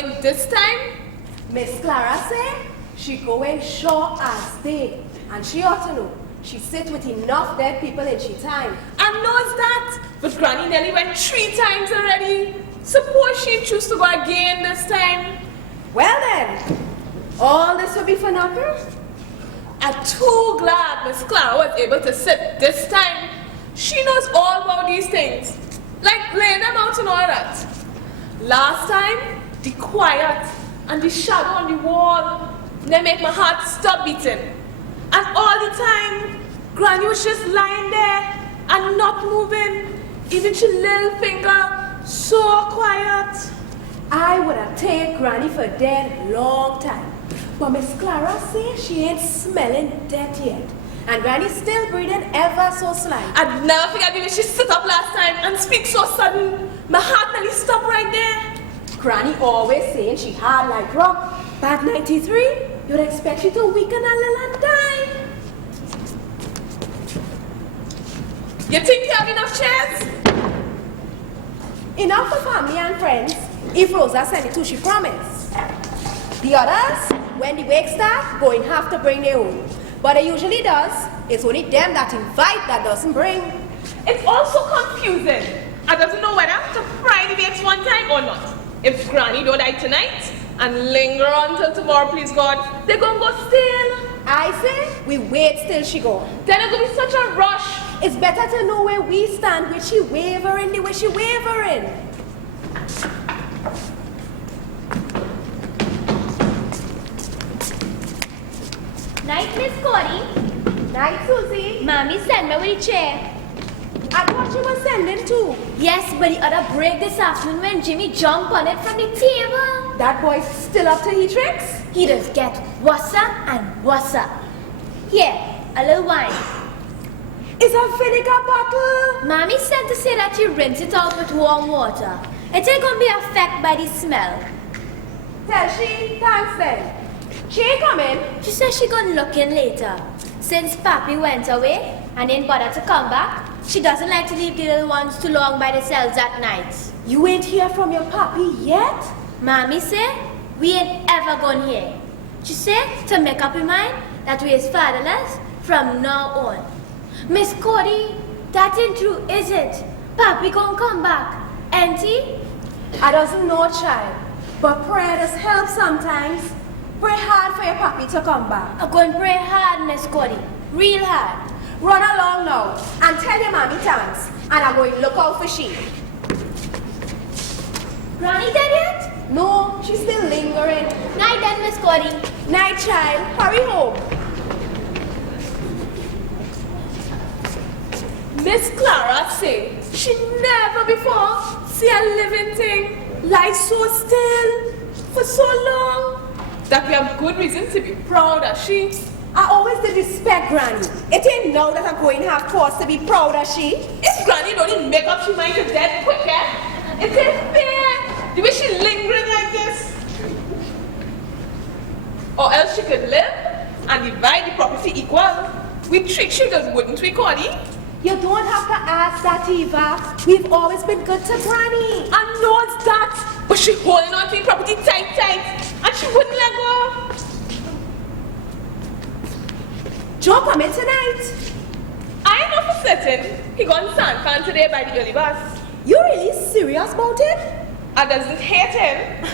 going this time? Miss Clara say she going sure as day. And she ought to know. She sit with enough dead people in she time. I knows that. But Granny nearly went 3 times already. Suppose she choose to go again this time. Well then, all this will be for nothing. I'm too glad Miss Clara was able to sit this time. She knows all about these things. Like laying them out and all that. Last time, the quiet and the shadow on the wall, they make my heart stop beating. And all the time, Granny was just lying there and not moving. Even she little finger, so quiet. I would have taken Granny for dead long time. But Miss Clara say she ain't smelling death yet. And Granny's still breathing ever so slight. I'd never forget the way she stood up last time and speak so sudden. My heart nearly stopped right there. Granny always saying she hard like rock. But 93, you'd expect she to weaken a little and die. You think you have enough chairs? Enough for family and friends. If Rosa send it to, she promised. The others, when the wake start, going have to bring their own. But it usually does. It's only them that invite that doesn't bring. It's also confusing. I doesn't know whether to fry the bakes one time or not. If Granny don't die tonight and linger on till tomorrow, please God, they're gonna go stale. I say we wait till she go. Then it's gonna be such a rush. It's better to know where we stand, where she wavering, the way she wavering. Night, Miss Cody. Night, Susie. Mommy sent me with a chair. I thought you were sending too. Yes, but the other break this afternoon when Jimmy jumped on it from the table. That boy's still up to his tricks? He does get wusser and wusser. Here, a little wine. It's a vinegar bottle. Mommy said to say that you rinse it out with warm water. It ain't gonna be affected by the smell. Tell she, thanks then. She ain't coming. She says she gonna look in later. Since Papi went away and didn't bother to come back, she doesn't like to leave the little ones too long by themselves at night. You ain't hear from your papi yet? Mommy said we ain't ever gone here. She said to make up her mind that we is fatherless from now on. Miss Cody, that ain't true, is it? Papi gonna come back, ain't he? I doesn't know, child, but prayer does help sometimes. Pray hard for your papi to come back. I'm going to pray hard, Miss Cody. Real hard. Run along now and tell your mommy thanks. And I'm going to look out for she. Granny dead yet? No, she's still lingering. Night then, Miss Cody. Night, child. Hurry home. Miss Clara say she never before see a living thing lie so still for so long. That we have good reason to be proud of she. I always did respect Granny. It ain't now that I'm going to have cause to be proud of she. If Granny don't even make up she mind to death quicker, it ain't fair. The way she lingering like this. Or else she could live and divide the property equal. We treat sugars, wouldn't we, Cody? You don't have to ask that, Eva. We've always been good to Granny. I know that, but she holding on to the property tight, and she wouldn't let go. Joe come in tonight. I know for certain he gone San Fran today by the early bus. You really serious about it? I doesn't hate him.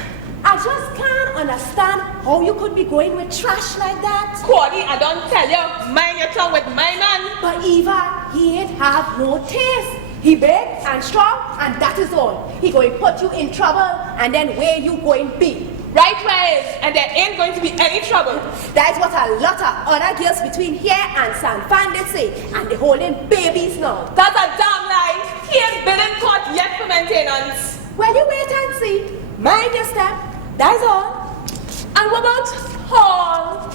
I just can't understand how you could be going with trash like that. Cody, I don't tell you, mind your tongue with my man. But Eva, he ain't have no taste. He big and strong, and that is all. He going to put you in trouble, and then where you going to be? Right where is, and there ain't going to be any trouble. That is what a lot of other girls between here and San Fran did say, and they holding babies now. That's a damn lie. He ain't been in court yet for maintenance. Well, you wait and see. Mind your step. That's all. And what about Hall?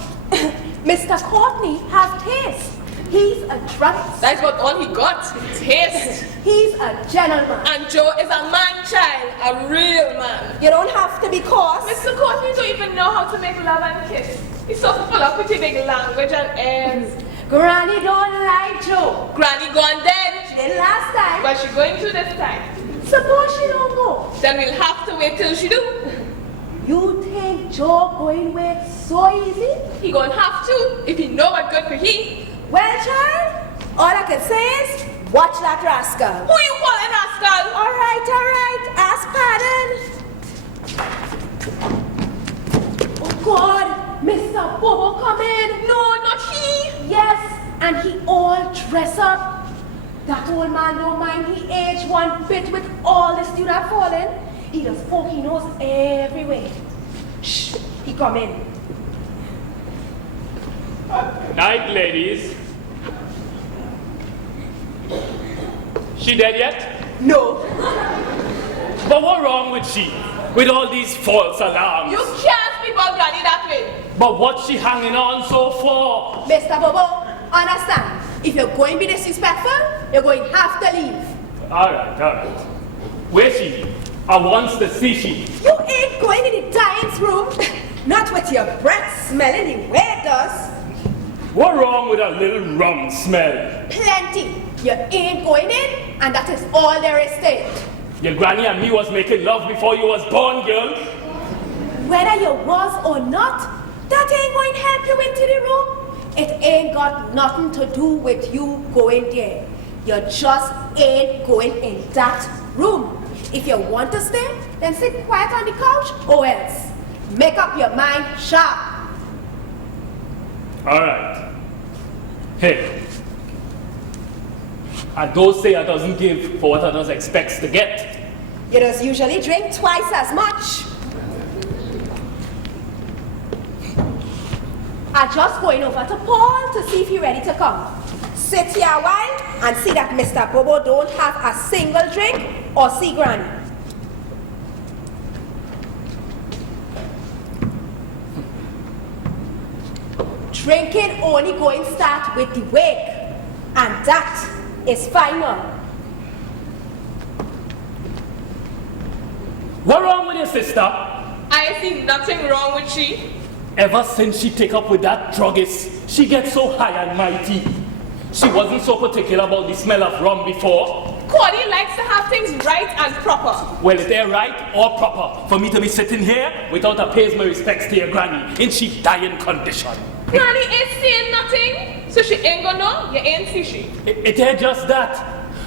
Mr. Courtney have taste. He's a drunk. That's what all he got, taste. He's a gentleman. And Joe is a man child, a real man. You don't have to be coarse. Mr. Courtney don't even know how to make love and kiss. He's so full up with his big language and airs. Granny don't like Joe. Granny gone dead. She did last time. But she going to this time. Suppose she don't go. Then we'll have to wait till she do. You think Joe going away so easy? He gonna have to if he know what good for he. Well, child, all I can say is, watch that rascal. Who you calling rascal? All right, ask pardon. Oh God, Mr. Bobo come in. No, not he. Yes, and he all dress up. That old man don't mind he aged one bit with all this dew that falling. He does poke he knows everywhere. Shh, he come in. Night, ladies. She dead yet? No. But what wrong with she? With all these false alarms? You can't speak about Granny that way. But what's she hanging on so for? Mr. Bobo, understand. If you're going to be disrespectful, you're going to have to leave. Alright. Where's she? I wants to see she. You ain't going in the giant's room. Not with your breath smelling the way it does. What wrong with a little rum smell? Plenty. You ain't going in, and that is all there is to it. Your granny and me was making love before you was born, girl. Whether you was or not, that ain't going to help you into the room. It ain't got nothing to do with you going there. You just ain't going in that room. If you want to stay, then sit quiet on the couch, or else make up your mind sharp. Alright. Hey. I don't say I doesn't give for what I does expects to get. You just usually drink twice as much. I'm just going over to Paul to see if he's ready to come. Sit here a while and see that Mr. Bobo don't have a single drink or see Granny. Drinking only going to start with the wake, and that is final. What wrong with your sister? I see nothing wrong with she. Ever since she take up with that druggist, she gets so high and mighty. She wasn't so particular about the smell of rum before. Cody likes to have things right and proper. Well, is it right or proper for me to be sitting here without a pays my respects to your granny in she dying condition? Granny ain't saying nothing, so she ain't gonna know you ain't see she. It ain't just that.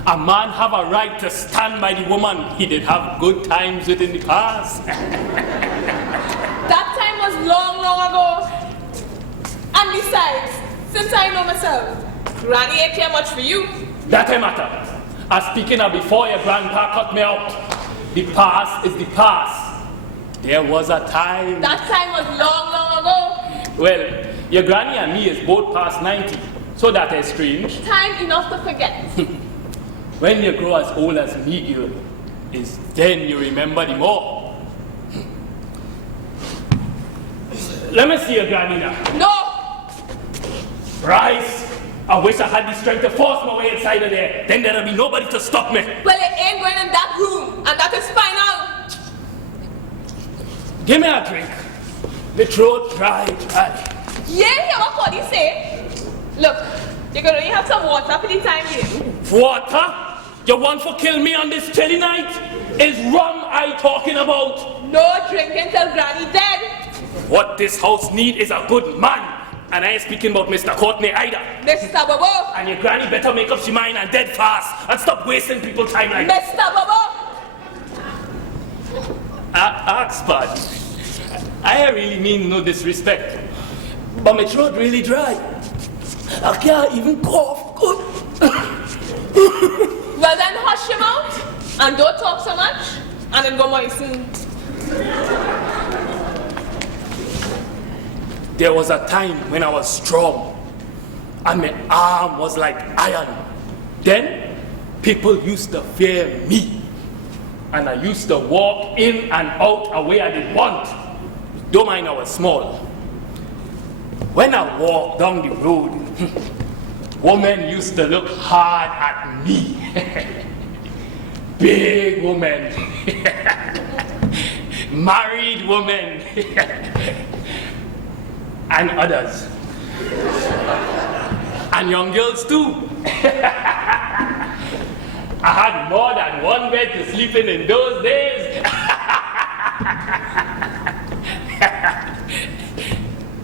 A man have a right to stand by the woman he did have good times with in the past. That time was long, long ago. And besides, since I know myself, Granny ain't care much for you. That ain't matter. As speaking of before your grandpa cut me out, the past is the past. There was a time. That time was long, long ago. Well, your granny and me is both past 90, so that is strange. Time enough to forget. When you grow as old as me, girl, is then you remember the more. Let me see your granny now. No! Bryce, I wish I had the strength to force my way inside of there. Then there'll be nobody to stop me. Well, it ain't going in that room, and that is final. Give me a drink. The throat dry. Yeah, hear what Cody say? Look, you're gonna really have some water for the time being. Water? You want to kill me on this chilly night? Is rum I talking about? No drinking till Granny dead. What this house need is a good man. And I ain't speaking about Mr. Courtney either. Mr. Bobo. And your granny better make up she mind and dead fast and stop wasting people's time like this. Mr. Bobo. Ask, bud. I really mean no disrespect. But my throat really dry. I can't even cough good. Well then hush your mouth and don't talk so much and then go moisten. There was a time when I was strong and my arm was like iron. Then people used to fear me and I used to walk in and out a way I didn't want. Don't mind I was small. When I walked down the road, women used to look hard at me. Big women. Married women. And others. And young girls too. I had more than one bed to sleep in those days.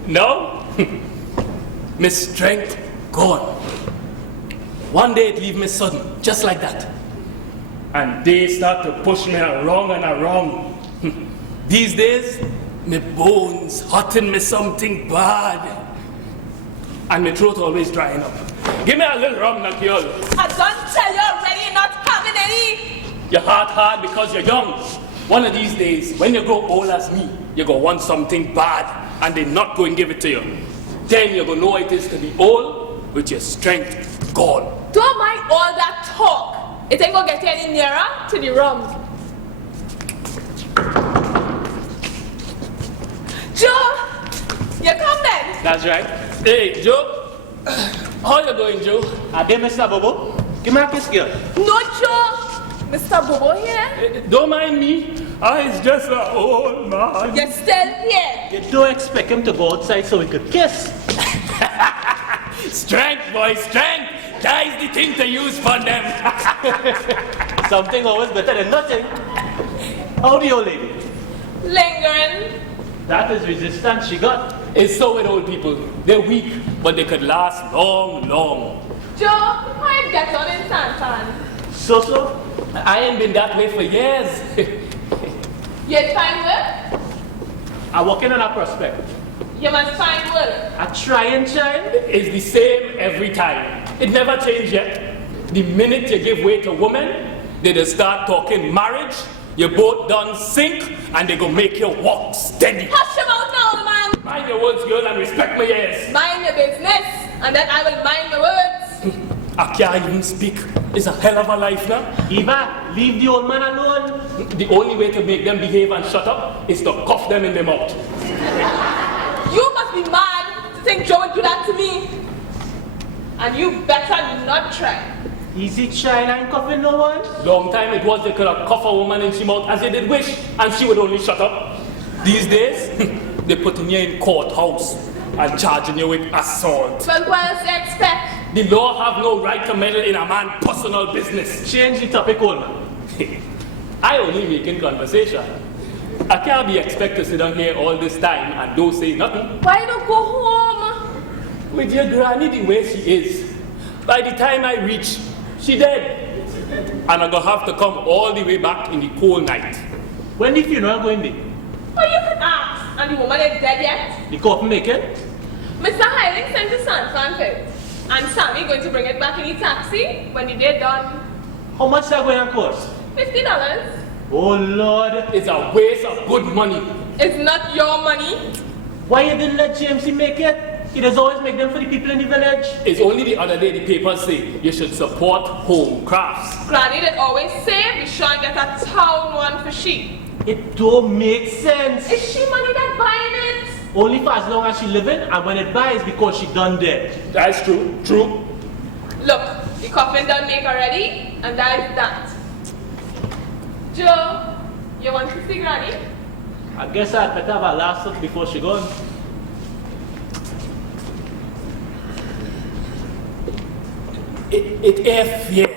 No? My strength gone. One day it leave me sudden, just like that. And they start to push me around and around. These days, my bones hurting me something bad. And my throat always drying up. Give me a little rum, Nakiol. I don't tell you already you're not having any. Your heart hard because you're young. One of these days, when you grow old as me, you're going to want something bad and they're not going to give it to you. Then you're going to know what it is to be old with your strength gone. Don't mind all that talk. It ain't gonna get you any nearer to the rum. Joe, you come then. That's right. Hey, Joe. How you doing, Joe? I did Mr. Bobo. Give me a kiss, girl. No, Joe. Mr. Bobo here. Don't mind me. It's just an old man. You're still here. You don't expect him to go outside so we could kiss. Strength, boy, strength. That is the thing to use for them. Something always better than nothing. How the old lady? Lingering. That is resistance she got. It's so with old people. They're weak, but they could last long, long. Joe, how you get on in Santan? So? I ain't been that way for years. You find work? I walk in on a prospect. You must find work. I try and shine. It's the same every time. It never changed yet. The minute you give way to women, they just start talking marriage, you both done sink, and they go make you walk steady. Hush your mouth now, old man. Mind your words, girl, and respect my ears. Mind your business, and then I will mind my words. I can't even speak. It's a hell of a life now. Eva, leave the old man alone. The only way to make them behave and shut up is to cuff them in the mouth. You must be mad to think Joe would do that to me. And you better not try. Easy trying and cuffing no one. Long time it was they could have cuffed a woman in she mouth as they did wish, and she would only shut up. These days, they're putting you in courthouse and charging you with assault. Well, what else do you expect? The law have no right to meddle in a man's personal business. Change the topic, old man. I only making conversation. I can't be expected to sit down here all this time and don't say nothing. Why don't go home? With your granny the way she is, by the time I reach, she dead. And I'm gonna have to come all the way back in the cold night. When the funeral going be? Well, you can ask. And the woman is dead yet? The coffin making? Mr. Hiling sent to San Francisco. And Sammy going to bring it back in the taxi when the day done. How much that going to cost? $50. Oh Lord. It's a waste of good money. It's not your money. Why you didn't let JMC make it? He does always make them for the people in the village. It's only the other day the papers say you should support home crafts. Granny did always say we should get a town one for she. It don't make sense. Is she money that buying it? Only for as long as she living, and when it buys because she done dead. That's true, true. Look, the coffin done make already, and that is that. Joe, you want to see Granny? I guess I'd better have a last look before she gone. It ain't fair.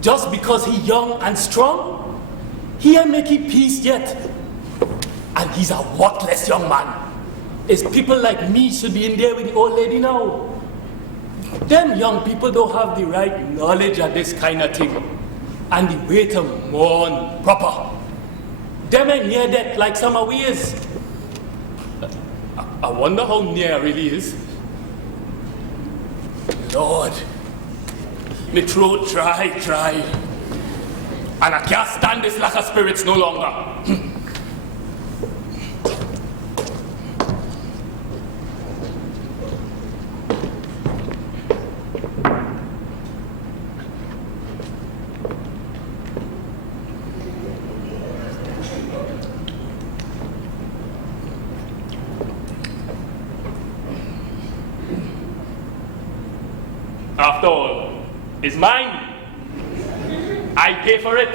Just because he young and strong, he ain't making peace yet. And he's a worthless young man. It's people like me should be in there with the old lady now. Them young people don't have the right knowledge of this kind of thing. And the way to mourn proper. Them ain't near death like some of we is. I wonder how near it really is. Lord, my throat dry. And I can't stand this lack of spirits no longer. After all, it's mine. I pay for it.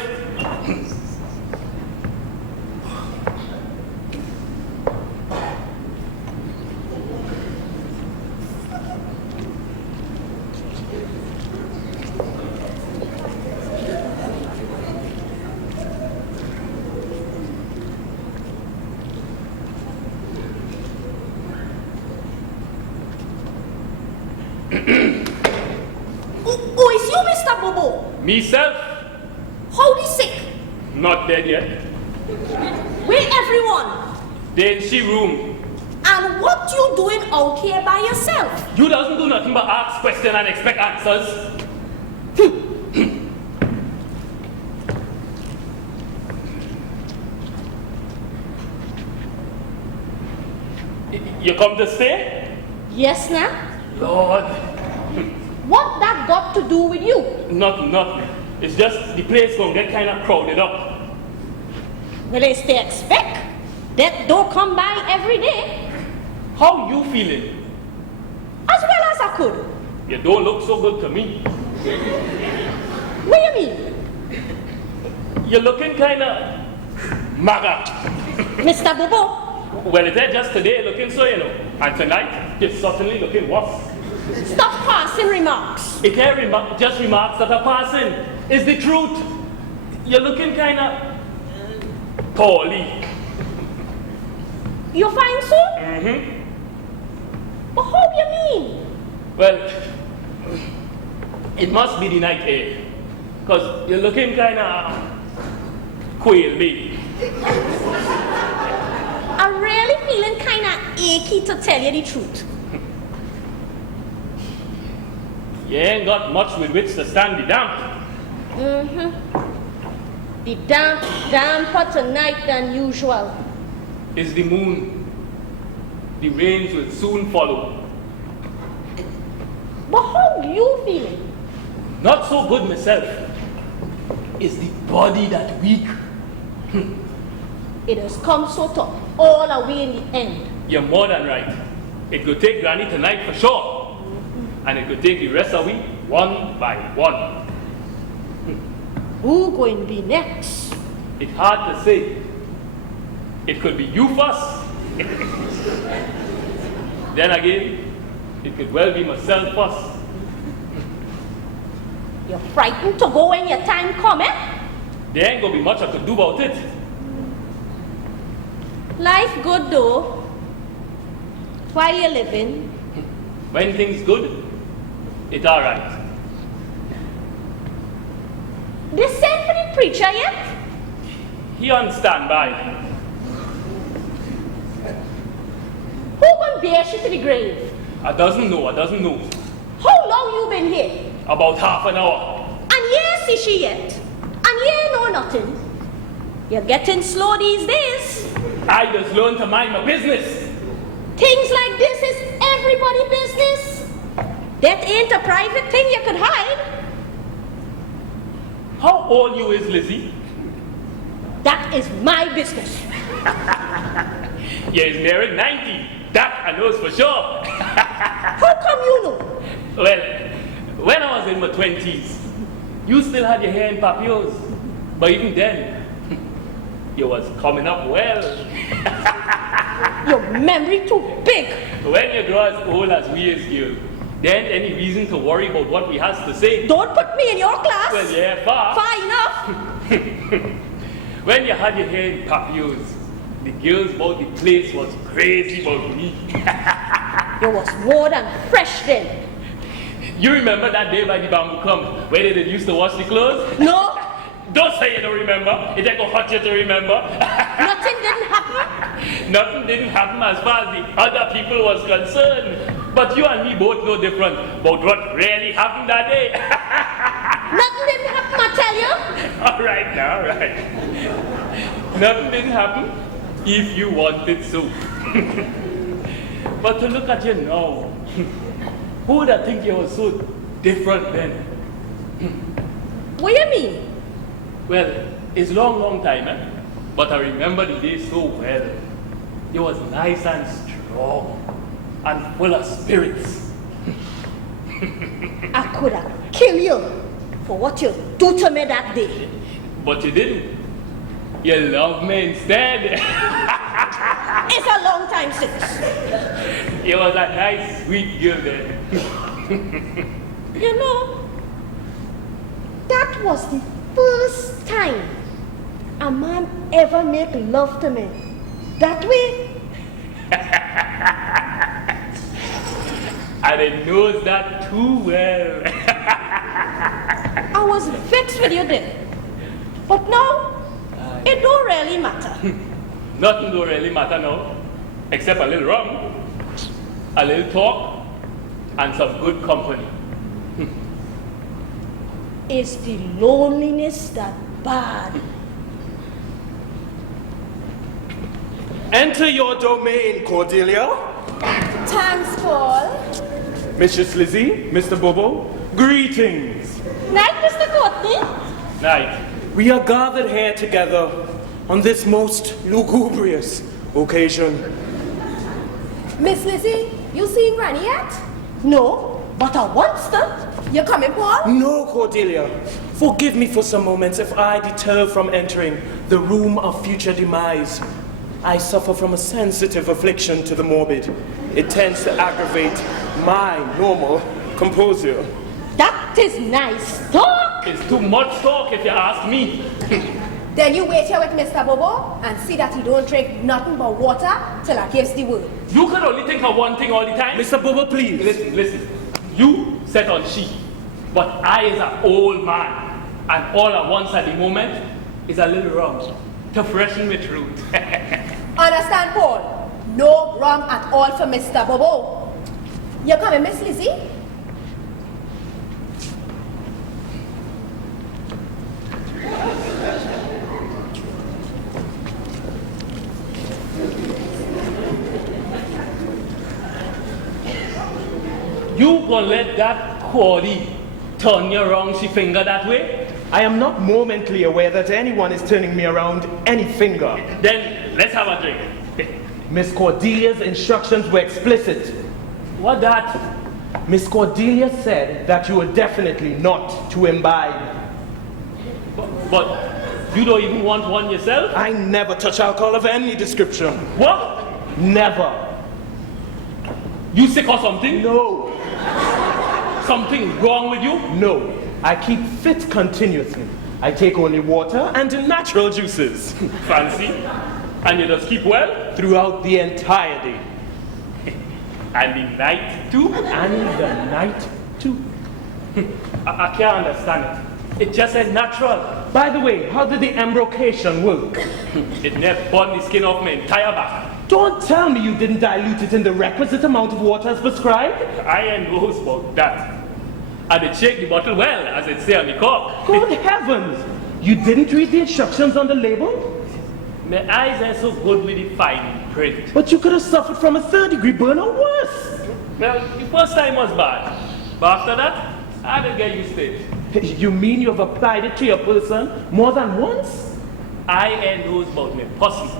Who is you, Mr. Bobo? Myself, How is sick? not dead yet. Where everyone? They in she room. And what you doing out here by yourself? You doesn't do nothing but ask questions and expect answers. You come to stay? Yes, now. Lord, What that got to do with you? nothing. It's just the place gonna get kind of crowded up. Well, it's to expect. That don't come by every day. How you feeling? As well as I could. You don't look so good to me. What do you mean? You're looking kind of maga. Mr. Bobo, Well, it's just today looking so, you know. And tonight, you're certainly looking worse. stop passing remarks. It ain't just remarks that are passing. It's the truth. You're looking kind of poorly. You find so? Mm-hmm. But how do you mean? Well, it must be the night air. Because you're looking kind of quail me. I'm really feeling kind of achy to tell you the truth. You ain't got much with which to stand the damp. The damper tonight than usual. It's the moon. The rains will soon follow. But how you feeling? Not so good myself. It's the body that weak. It has come so tough all away in the end. You're more than right. It could take Granny tonight for sure. And it could take the rest of we one by one. Who going to be next? It's hard to say. It could be you first. Then again, it could well be myself first. You're frightened to go when your time come, eh? There ain't gonna be much I could do about it. Life good though. While you're living. When things good, it's alright. They sent for the preacher yet? He on standby. Who gonna bear you to the grave? I doesn't know. How long you been here? About half an hour. And you ain't see she yet. And you ain't know nothing. You're getting slow these days. I just learned to mind my business. Things like this is everybody's business. That ain't a private thing you could hide. How old you is, Lizzie? That is my business. You is nearing 90. That I knows for sure. How come you know? Well, when I was in my 20s, you still had your hair in papillos. But even then, you was coming up well. Your memory too big. When you grow as old as we is, girl, there ain't any reason to worry about what we has to say. Don't put me in your class. Well, yeah, far. Far enough. When you had your hair in papillos, the girls about the place was crazy about me. You was more than fresh then. You remember that day by the bamboo clump where they did used to wash the clothes? No, Don't say you don't remember. It ain't gonna hurt you to remember. nothing didn't happen. Nothing didn't happen as far as the other people was concerned. But you and me both know different about what really happened that day. Nothing didn't happen, I tell you. All right. Nothing didn't happen if you wanted so. But to look at you now, who would have think you were so different then? What do you mean? Well, it's long time, eh? But I remember the day so well. You was nice and strong and full of spirits. I could have killed you for what you do to me that day. But you didn't. You love me instead. It's a long time since. You was a nice, sweet girl then. You know, that was the first time a man ever make love to me. That way. I And it knows that too well. I was vexed with you then. But now, it don't really matter. Nothing don't really matter now, except a little rum, a little talk, and some good company. It's the loneliness that bad. Enter your domain, Cordelia. Thanks, Paul. Mrs. Lizzie, Mr. Bobo, greetings. Night, Mr. Courtney. Night. We are gathered here together on this most lugubrious occasion. Miss Lizzie, you seen Granny yet? No, but I want to. You coming, Paul? No, Cordelia. Forgive me for some moments if I deter from entering the room of future demise. I suffer from a sensitive affliction to the morbid. It tends to aggravate my normal composure. That is nice talk. It's too much talk if you ask me. Then you wait here with Mr. Bobo and see that he don't drink nothing but water till I gives the word. You can only think of one thing all the time. Mr. Bobo, please. Listen. You set on she, but I is an old man, and all I want at the moment is a little rum to freshen my throat. Understand, Paul? No rum at all for Mr. Bobo. You coming, Miss Lizzie? You gonna let that Cordy turn you around she finger that way? I am not momently aware that anyone is turning me around any finger. Then let's have a drink. Miss Cordelia's instructions were explicit. What that? Miss Cordelia said that you were definitely not to imbibe. But you don't even want one yourself? I never touch alcohol of any description. What? Never. You sick or something? No. Something wrong with you? No. I keep fit continuously. I take only water and natural juices. Fancy? And you just keep well? Throughout the entire day. And the night too? And the night too. I can't understand it. It just ain't natural. By the way, how did the embrocation work? It never burned the skin off my entire back. Don't tell me you didn't dilute it in the requisite amount of water as prescribed. I ain't knows about that. And it shake the bottle well, as it say on the cork. Good heavens! You didn't read the instructions on the label? My eyes are so good with the fine print. But you could have suffered from a third-degree burn or worse. Well, the first time was bad. But after that, I will get used to it. You mean you have applied it to your person more than once? I ain't knows about my pussy.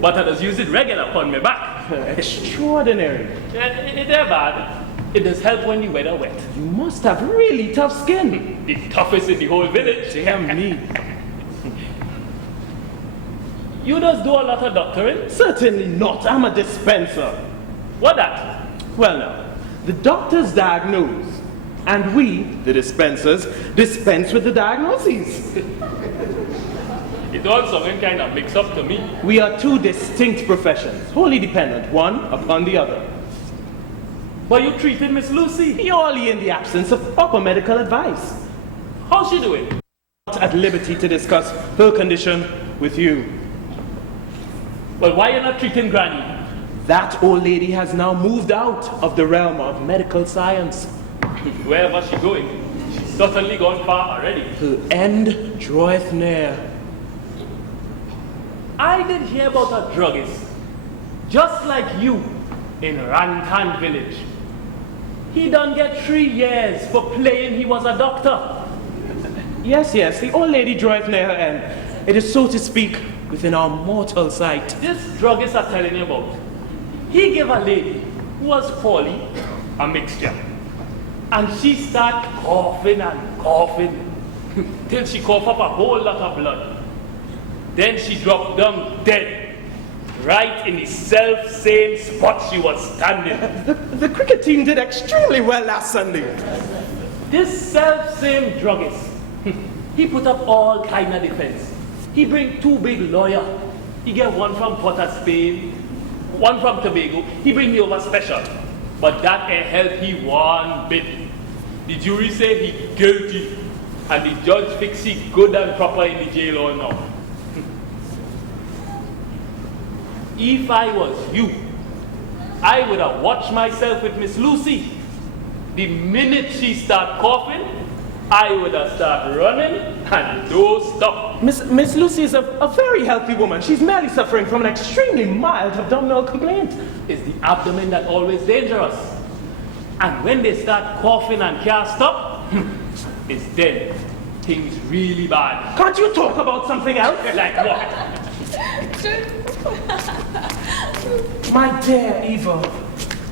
But I just use it regular upon my back. Extraordinary. It ain't bad. It does help when the weather wet. You must have really tough skin. The toughest in the whole village. Damn me. You just do a lot of doctoring? Certainly not. I'm a dispenser. What that? Well now, the doctors diagnose, and we, the dispensers, dispense with the diagnoses. It all something kind of mix up to me. We are two distinct professions, wholly dependent one upon the other. But you treated Miss Lucy. Purely in the absence of proper medical advice. How's she doing? Not at liberty to discuss her condition with you. Well, why are you not treating Granny? That old lady has now moved out of the realm of medical science. Wherever she's going, she's certainly gone far already. Her end draweth near. I did hear about a druggist, just like you, in Rantan village. He done get 3 years for playing he was a doctor. Yes, the old lady draweth near her end. It is, so to speak, within our mortal sight. This druggist I'm telling you about, he gave a lady who was poorly a mixture. And she started coughing and coughing till she coughed up a whole lot of blood. Then she dropped down dead, right in the self-same spot she was standing. The cricket team did extremely well last Sunday. This self-same druggist, he put up all kind of defense. He bring 2 big lawyers. He get one from Port of Spain, one from Tobago. He bring me over special. But that ain't help he one bit. The jury say he guilty, and the judge fix he good and proper in the jail or not. If I was you, I would have watched myself with Miss Lucy. The minute she start coughing, I would have started running and don't stop. Miss Lucy is a very healthy woman. She's merely suffering from an extremely mild abdominal complaint. It's the abdomen that always dangerous. And when they start coughing and can't stop, it's then things really bad. Can't you talk about something else? Like what? My dear Eva,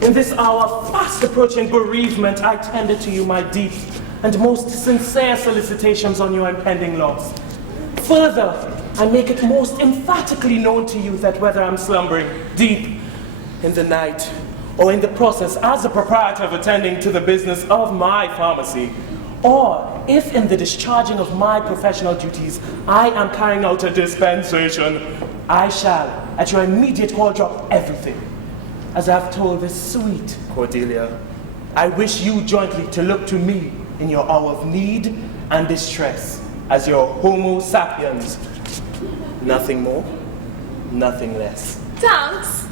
in this hour fast approaching bereavement, I tender to you my deep and most sincere solicitations on your impending loss. Further, I make it most emphatically known to you that whether I'm slumbering deep in the night or in the process as a proprietor of attending to the business of my pharmacy, or if in the discharging of my professional duties I am carrying out a dispensation, I shall, at your immediate call, drop everything. As I've told this sweet Cordelia, I wish you jointly to look to me in your hour of need and distress as your Homo sapiens. Nothing more, nothing less. Thanks.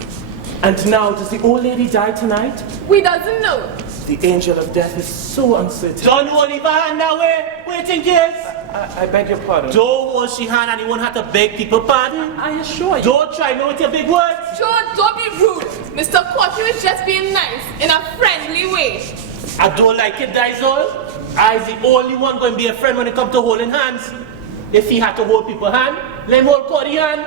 And now, does the old lady die tonight? We doesn't know. The angel of death is so uncertain. Don't hold your hand that way. Waiting, yes. I beg your pardon. Don't hold your hand and you won't have to beg people pardon. I assure you. Don't try me with your big words. George, don't be rude. Mr. Corky is just being nice in a friendly way. I don't like it, that's all. I's the only one going to be a friend when it comes to holding hands. If he had to hold people's hand, let him hold Cody's hand.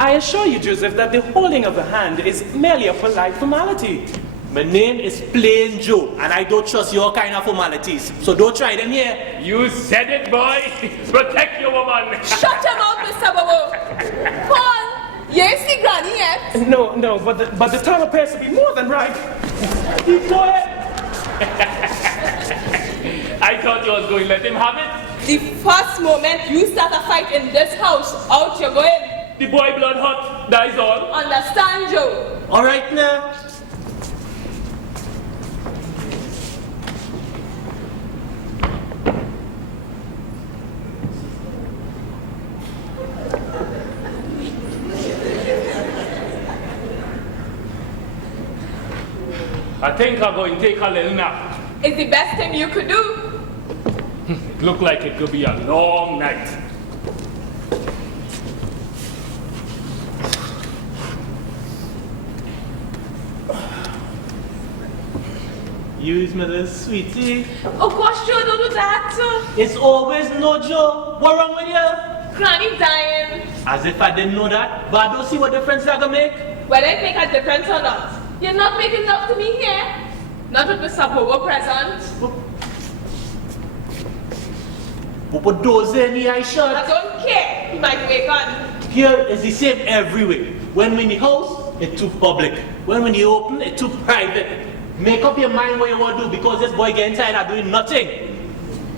I assure you, Joseph, that the holding of the hand is merely a polite formality. My name is Plain Joe, and I don't trust your kind of formalities. So don't try them here. You said it, boy. Protect your woman. Shut him out, Mr. Bobo. Paul, you see Granny yet? No, but the time appears to be more than right. Go ahead. I thought you was going to let him have it. The first moment you start a fight in this house, out you're going. The boy blood hot, that is all. Understand, Joe? All right now. I think I'm going to take a little nap. It's the best thing you could do. It looked like it could be a long night. Use my little sweetie. Oh gosh, Joe, don't do that. It's always no Joe. What wrong with you? Granny dying. As if I didn't know that. But I don't see what difference that gonna make. Whether it make a difference or not. You're not making love to me here. Not with Mr. Bobo present. But those in the eye I shot. don't care. He might wake on. Here is the same everywhere. When we're in the house, it's too public. When we're in the open, it's too private. Make up your mind what you want to do because this boy getting tired of doing nothing.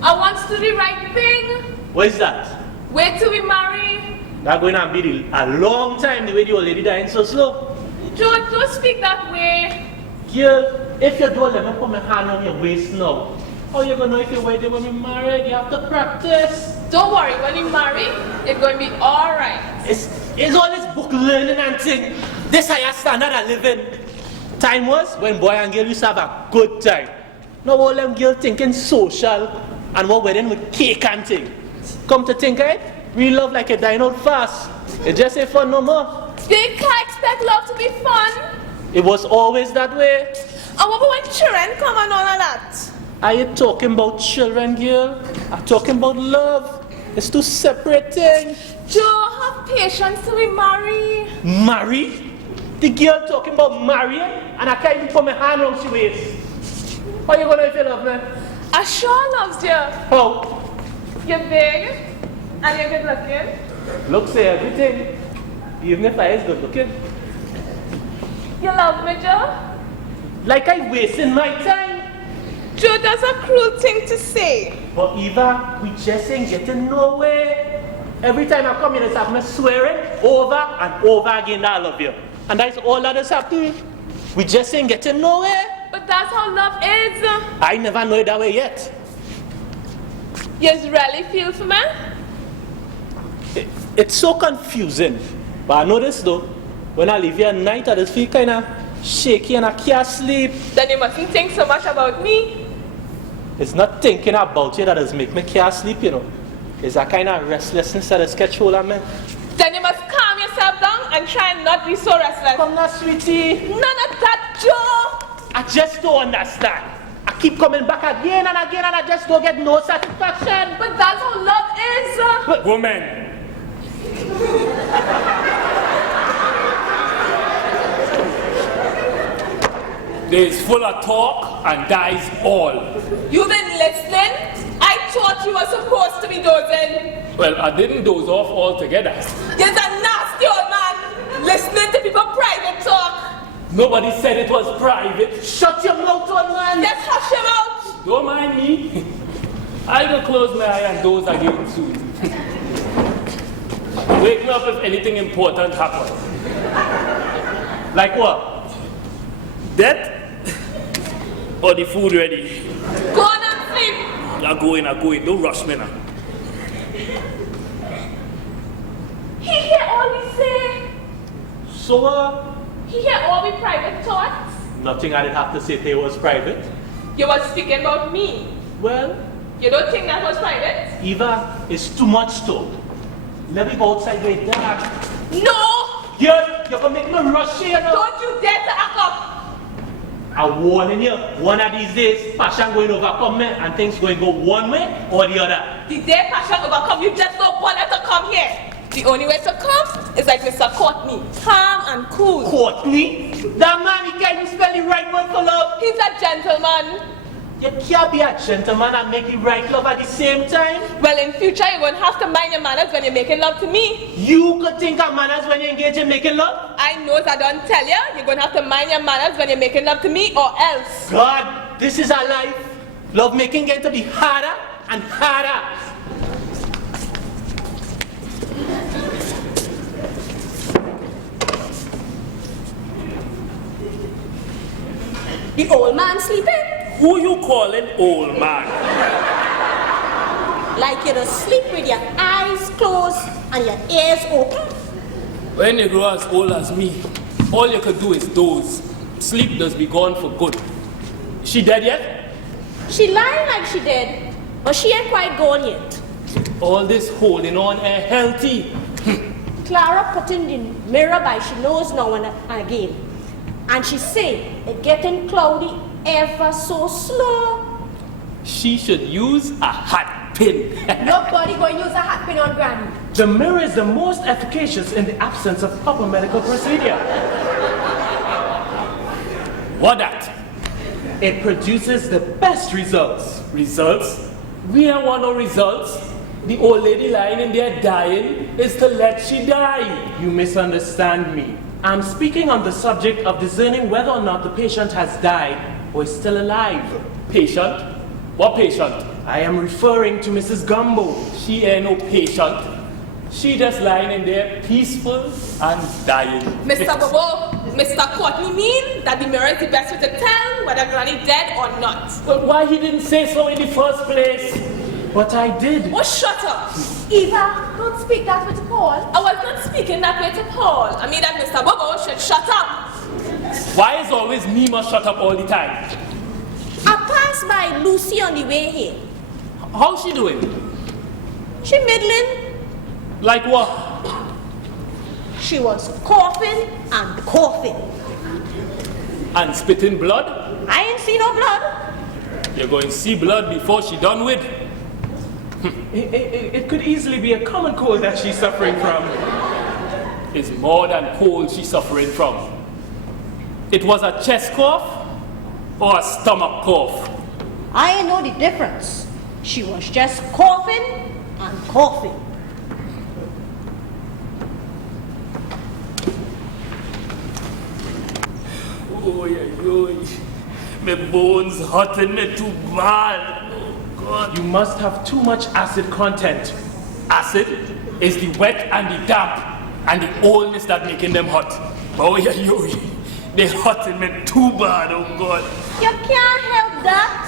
I want to do the right thing. What is that? Wait till we marry. That's going to be a long time the way the old lady dying so slow. Joe, don't speak that way. Girl, if you don't let me put my hand on your waist now, how you gonna know if you're ready when we're married? You have to practice. Don't worry, when you marry, it's going to be alright. It's all this book learning and thing. This higher standard of living. Time was when boy and girl used to have a good time. Now all them girls thinking social and one wedding with cake and thing. Come to think of it, real love like a dying out fast. It just ain't fun no more. They can't expect love to be fun. It was always that way. And what about when children come and all of that? Are you talking about children, girl? I'm talking about love. It's two separate things. Joe, have patience till we marry. Marry? The girl talking about marrying and I can't even put my hand on her waist. How you gonna if you love me? I sure loves you. How? You're big and you're good looking. Look, say everything. Even if I is good looking. You love me, Joe? Like I'm wasting my time. Joe, that's a cruel thing to say. But Eva, we just ain't getting nowhere. Every time I come here, it's me swearing over and over again that I love you. And that's all that is happening. We just ain't getting nowhere. But But that's how love is. I never know it that way yet. You really feel for me? It's so confusing. But I know this though. When I leave here at night, I just feel kind of shaky and I can't sleep. Then you mustn't think so much about me. It's not thinking about you that does make me can't sleep, you know. It's that kind of restlessness that is catch hold of me. Then you must calm yourself down and try and not be so restless. Come now, sweetie. None of that, Joe. I just don't understand. I keep coming back again and again and I just don't get no satisfaction. But that's how love is. Woman. There's full of talk and dies all. You been listening? I thought you were supposed to be dozing. Well, I didn't doze off altogether. You're a nasty old man, listening to people private talk. Nobody said it was private. Shut your mouth, old man. Just hush your mouth. Don't mind me. I will close my eye and doze again soon. Wake me up if anything important happens. Like what? Death? Or the food ready? Go on and sleep. I'm going. Don't rush me now. He hear all we say. So, He hear all we private thoughts. nothing I did have to say to you was private. You were speaking about me. Well, You don't think that was private? Eva, it's too much talk. Let me go outside where it's dark. No! You're gonna make me rush here now. Don't you dare to act up! I'm warning you, one of these days, passion going to overcome me and things going to go one way or the other. The day passion overcome, you just don't want to come here. The only way to come is like Mr. Courtney, calm and cool. Courtney? That man, he can't even spell the right word for love. He's a gentleman. You can't be a gentleman and make the right love at the same time. Well, in future, you won't have to mind your manners when you're making love to me. You could think of manners when you engage in making love? I know I don't tell you. You're going to have to mind your manners when you're making love to me or else. God, this is our life. Love making going to be harder and harder. The old man sleeping? Who you calling old man? Like you're asleep with your eyes closed and your ears open? When you grow as old as me, all you could do is doze. Sleep does be gone for good. She dead yet? She lying like she did, but she ain't quite gone yet. All this holding on ain't healthy. Clara put in the mirror by she knows now and again. And she say it getting cloudy ever so slow. She should use a hat pin. Nobody going to use a hat pin on Granny. The mirror is the most efficacious in the absence of proper medical procedure. What that? It produces the best results. Results? We don't want no results. The old lady lying in there dying is to let she die. You misunderstand me. I'm speaking on the subject of discerning whether or not the patient has died or is still alive. Patient? What patient? I am referring to Mrs. Gumbo. She ain't no patient. She just lying in there peaceful and dying. Mr. Bobo, Mr. Courtney mean that the mirror is the best way to tell whether Granny dead or not. But why he didn't say so in the first place? But I did. Oh, shut up! Eva, don't speak that way to Paul. I was not speaking that way to Paul. I mean that Mr. Bobo should shut up. Why is always me must shut up all the time? I passed by Lucy on the way here. How's she doing? She middling. Like what? She was coughing and coughing. And spitting blood? I ain't see no blood. You're going to see blood before she done with. It could easily be a common cold that she's suffering from. It's more than cold she's suffering from. It was a chest cough or a stomach cough. I ain't know the difference. She was just coughing and coughing. Oh, yeah. My bones hurting me too bad. Oh, God. You must have too much acid content. Acid is the wet and the damp and the oldness that making them hot. Oh, yeah. They hurting me too bad, oh God. You can't help that.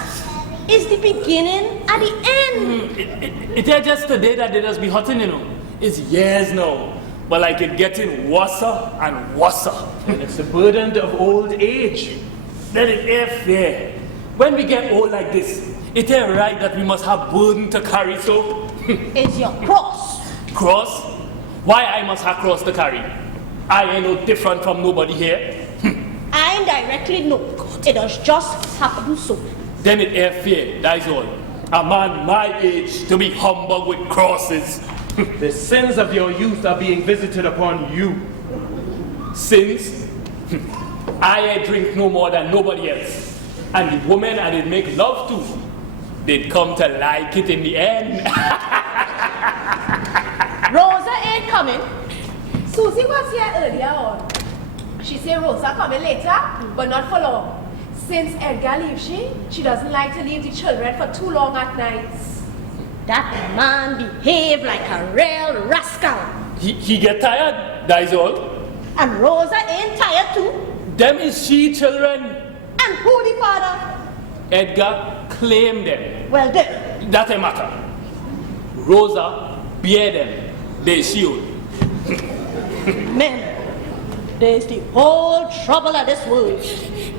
It's the beginning and the end. It ain't just today that they just be hurting, you know. It's years now. But like it getting worse and worse. And it's the burden of old age. Then it ain't fair. When we get old like this, it ain't right that we must have burden to carry, so. It's your cross. Cross? Why I must have cross to carry? I ain't no different from nobody here. I indirectly know. It does just happen so. Then it ain't fair, that's all. A man my age to be humbled with crosses. The sins of your youth are being visited upon you. Sins? I ain't drink no more than nobody else. And the woman I did make love to, they'd come to like it in the end. Rosa ain't coming. Susie was here earlier on. She said Rosa coming later, but not for long. Since Edgar leaves she doesn't like to leave the children for too long at nights. That man behaved like a real rascal. He get tired, that's all. And Rosa ain't tired too. Them is she children. And who the father? Edgar claimed them. Well then. That ain't matter. Rosa bear them. They shield. Men, there's the whole trouble of this world.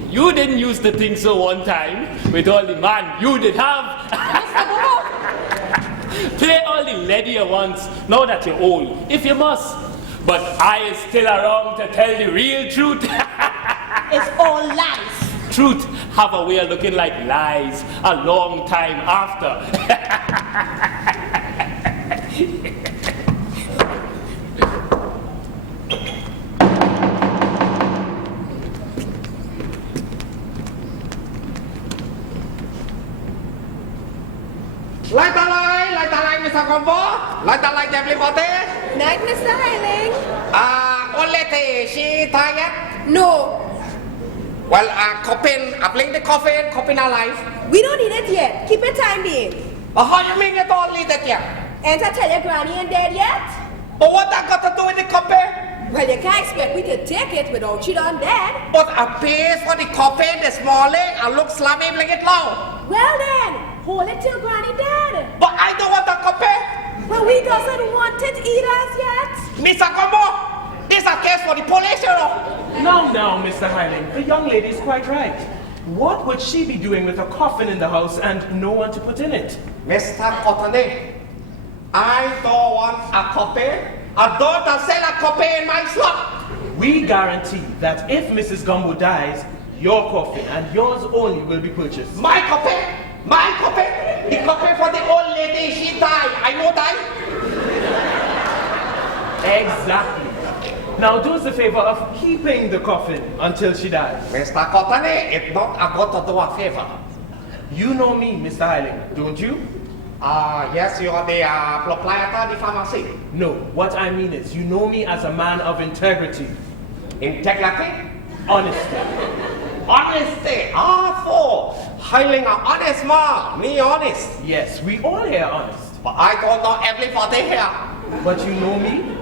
You didn't use the thing so one time with all the man you did have. Play all the lady you once, now that you're old, if you must. But I is still around to tell the real truth. It's all lies. Truth have a way of looking like lies a long time after. Light the light, Mr. Combo. Light the light, everybody. Night, Mr. Hiling. Only she tired? No, Well, bring the coffin alive. we don't need it yet. Keep it time being. But how you mean you don't need it yet? Ain't I tell your granny ain't dead yet? But what that got to do with the coffin? Well, you can't expect me to take it without she done dead. But I paid for the coffin this morning and look slammy bring it low. Well then, hold it till granny dead. But I don't want the coffin. Well, we doesn't want it either as yet. Mr. Combo, this is a case for the police, you know. Now, Mr. Hiling, the young lady is quite right. What would she be doing with a coffin in the house and no one to put in it? Mr. Cottonay, I don't want a coffin. I don't sell a coffin in my shop. We guarantee that if Mrs. Gumbo dies, your coffin and yours only will be purchased. My coffin? My coffin? The coffin for the old lady, she died. I know die. Exactly. Now do us the favor of keeping the coffin until she dies. Mr. Cottonay, it's not about to do a favor. You know me, Mr. Hiling, don't you? Yes, you are the proprietor of the pharmacy. No, what I mean is, you know me as a man of integrity. Integrity? Honesty. Honesty. For hiling an honest man. Me honest. Yes, we all here are honest. But I don't know everybody here. But you know me?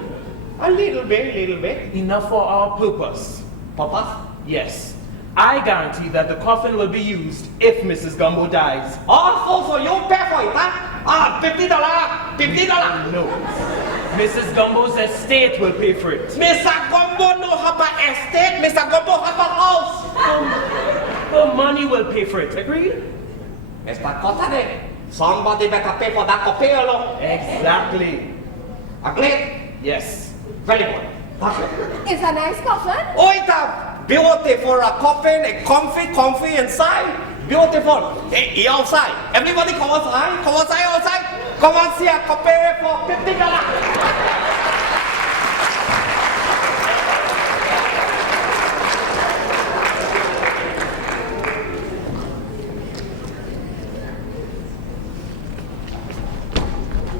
A little bit. Enough for our purpose. Papa? Yes. I guarantee that the coffin will be used if Mrs. Gumbo dies. So you pay for it, huh? $50. $50. No. Mrs. Gumbo's estate will pay for it. Mr. Gumbo no have an estate. Mr. Gumbo have a house. The money will pay for it, agreed? Mr. Cottonay, somebody better pay for that coffee alone. Exactly. Agreed? Yes. Very good. Perfect. It's a nice coffin. Oh, it's beautiful coffin, comfy inside. Beautiful. Hey, outside. Everybody come outside. Outside. Come and see a coffee for $50.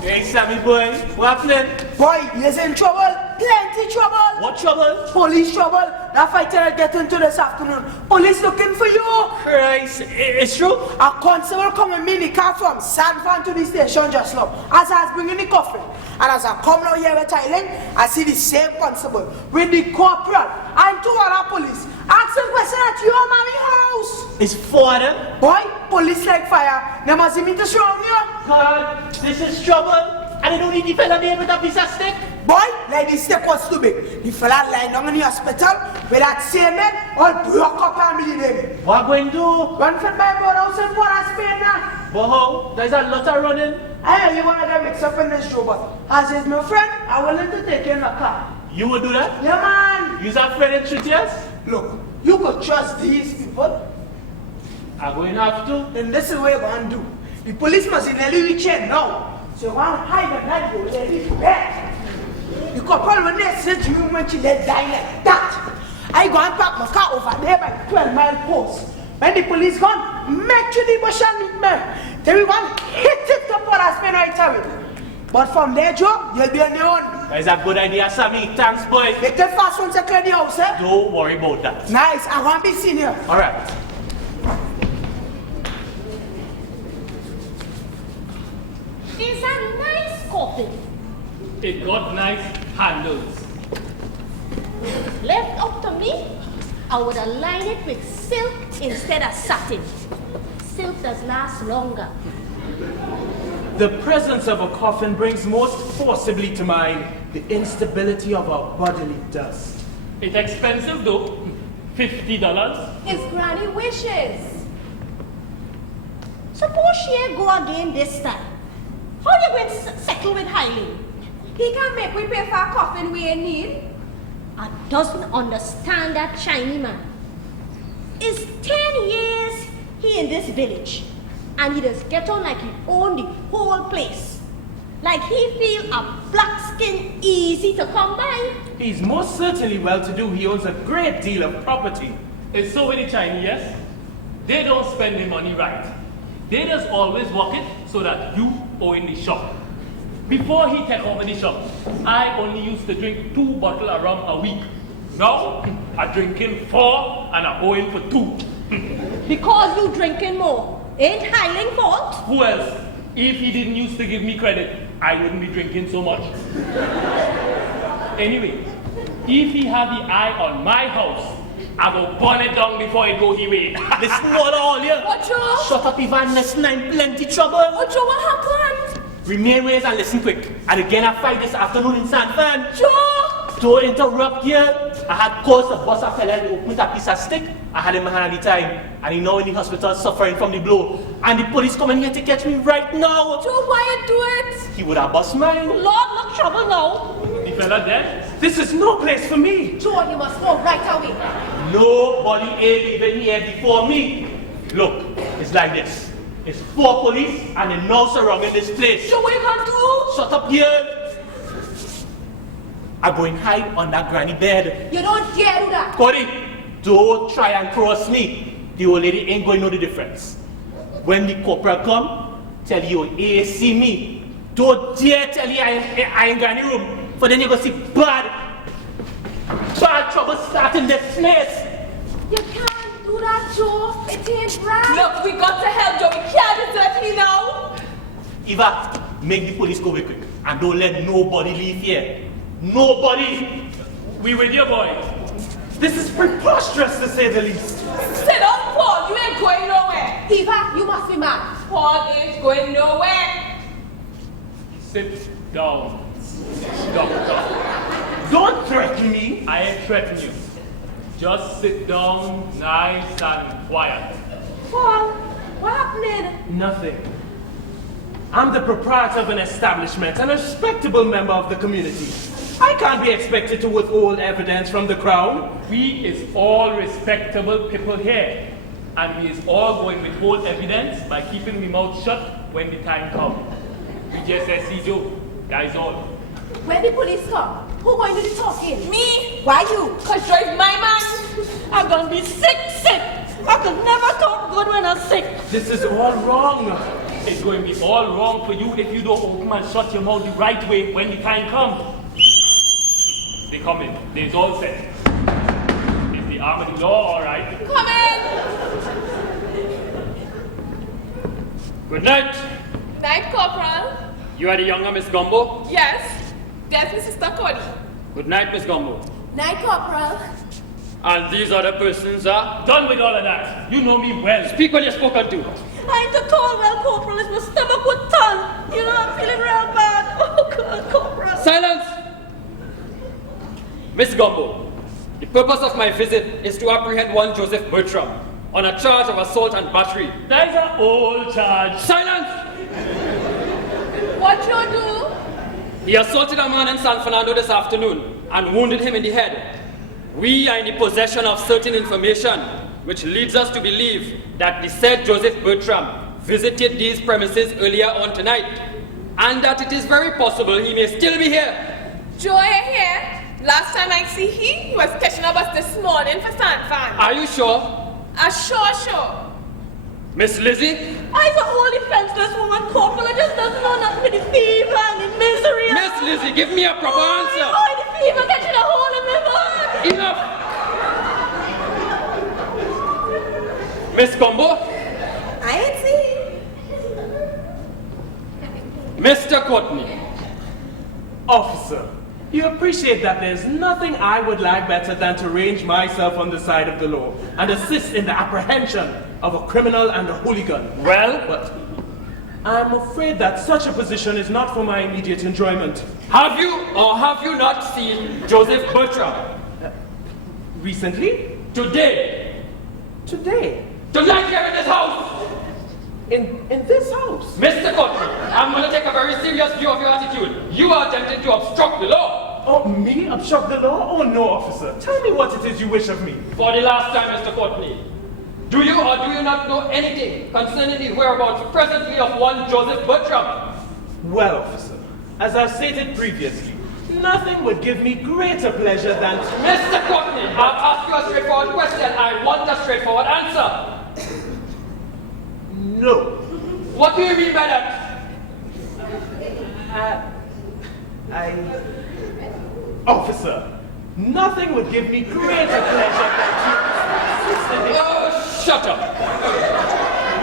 Hey, Sammy boy, what happening? Boy, you're in trouble. Plenty trouble. What trouble? Police trouble. That fighter will get into this afternoon. Police looking for you. Christ, it's true? A constable come in minicar from San Juan to the station just now. As I was bringing the coffin. And as I come now here with Thailand, I see the same constable with the corporal and two other police. Ask him at your mommy house. It's father. Boy, police like fire. Now must you mean to show me? God, this is trouble. And I don't need the fella there with a piece of stick. Boy, like this step was too big. The fella lying down in the hospital with that same man all broke up family name. What going to do? One fed by board house and for us Spain now. But how? There's a lot of running. I know you want to get mixed up in this show, but as is my friend, I willing to take you in the car. You would do that? Yeah, man. Use a friend and treat us? Look, you could trust these people. I'm going to have to. Then this is what you're going to do. The police must nearly reach in now. So you want to hide the night, go there, the bed. The couple when they said to you when she let die like that. I go and park my car over there by 12-mile post. When the police gone, make sure the bush and meet me. Then we want to hit it up for us right away. But from their job, you'll be on your own. That's a good idea, Sammy. Thanks, boy. Make the fast one to clear the house, eh? Don't worry about that. Nice, I want to be seen here. All right. It's a nice coffin. It got nice handles. Left up to me, I would align it with silk instead of satin. Silk does last longer. The presence of a coffin brings most forcibly to mind the instability of our bodily dust. It's expensive though. $50. His granny wishes. Suppose she go again this time. How are you going to settle with Highland? He can make we pay for a coffin we ain't need. I doesn't understand that Chinese man. It's 10 years he in this village. And he just get on like he own the whole place. Like he feel a black skin easy to come by. He's most certainly well-to-do. He owns a great deal of property. It's so with the Chinese, yes? They don't spend their money right. They just always work it so that you own the shop. Before he take over the shop, I only used to drink 2 bottles of rum a week. Now, I'm drinking 4 and I'm owing for 2. Because you drinking more. Ain't Highland fault? Who else? If he didn't used to give me credit, I wouldn't be drinking so much. Anyway, if he had the eye on my house, I go burn it down before it go away. Listen, all here. What, Joe? Shut up, Ivan. Listen, I'm plenty trouble. What, Joe? What happened? Remain ways and listen quick. And again, I fight this afternoon in San Fran. Joe! Don't interrupt here. I had caused a boss of fella to open a piece of stick. I had him in my hand at the time. And he now in the hospital suffering from the blow. And the police coming here to catch me right now. Joe, why you do it? He would have bust mine. Lord, look trouble now. The fella dead? This is no place for me. Joe, you must go right away. Nobody ain't even here before me. Look, it's like this. It's 4 police and they now surrounding this place. Joe, what you gonna do? Shut up here. I'm going hide on that granny bed. You don't dare do that. Cody, don't try and cross me. The old lady ain't going to know the difference. When the corporal come, tell you see me. Don't dare tell you I ain't granny room. For then you go see bad trouble starting this place. You can't do that, Joe. It ain't right. Look, we got to help Joe. We can't desert him now. Eva, make the police go away quick. And don't let nobody leave here. Nobody. We with you, boy. This is preposterous to say the least. Sit down, Paul. You ain't going nowhere. Eva, you must be mad. Paul ain't going nowhere. Sit down. Doctor. Don't threaten me. I ain't threatening you. Just sit down, nice and quiet. Paul, what happened? Nothing. I'm the proprietor of an establishment and a respectable member of the community. I can't be expected to withhold evidence from the crown. We is all respectable people here. And we is all going to withhold evidence by keeping my mouth shut when the time comes. We just say, see Joe, that is all. When the police come, who going to do the talking? Me? Why you? Cause drive my man. I'm gonna be sick. I could never talk good when I'm sick. This is all wrong. It's going to be all wrong for you if you don't open and shut your mouth the right way when the time comes. They come in. They's all set. Is the arm of the law all right? Come in. Good night. Night, Corporal. You are the younger Miss Gumbo? Yes. There's my sister Cody. Good night, Miss Gumbo. Night, Corporal. And these other persons are? Done with all of that. You know me well. Speak when you're spoken to. I ain't at all well, Corporal. It's my stomach with tongue. You know, I'm feeling real bad. Oh, God, Corporal. Silence! Miss Gumbo, the purpose of my visit is to apprehend one Joseph Bertram on a charge of assault and battery. That is an old charge. Silence! What you do? He assaulted a man in San Fernando this afternoon and wounded him in the head. We are in the possession of certain information which leads us to believe that the said Joseph Bertram visited these premises earlier on tonight, and that it is very possible he may still be here. Joy here. Last time I see he was catching up us this morning for San Fan. Are you sure? Sure. Miss Lizzie? I's a whole defenseless woman, Corporal. I just doesn't know nothing with the fever and the misery. Miss Lizzie, give me a proper answer. Oh, the fever catching a hole in my body. Enough! Miss Gumbo? I ain't see. Mr. Courtney? Officer, you appreciate that there's nothing I would like better than to range myself on the side of the law and assist in the apprehension of a criminal and a hooligan. Well, But I'm afraid that such a position is not for my immediate enjoyment. Have you or have you not seen Joseph Bertram? Recently? Today? Today? Tonight here in this house? In this house? Mr. Courtney, I'm going to take a very serious view of your attitude. You are attempting to obstruct the law. Oh, me? Obstruct the law? Oh, no, officer. Tell me what it is you wish of me. For the last time, Mr. Courtney, do you or do you not know anything concerning the whereabouts presently of one Joseph Bertram? Well, officer, as I've stated previously, nothing would give me greater pleasure than to... Mr. Courtney, I've asked you a straightforward question. I want a straightforward answer. No. What do you mean by that? Officer, nothing would give me greater pleasure than to... Oh, shut up.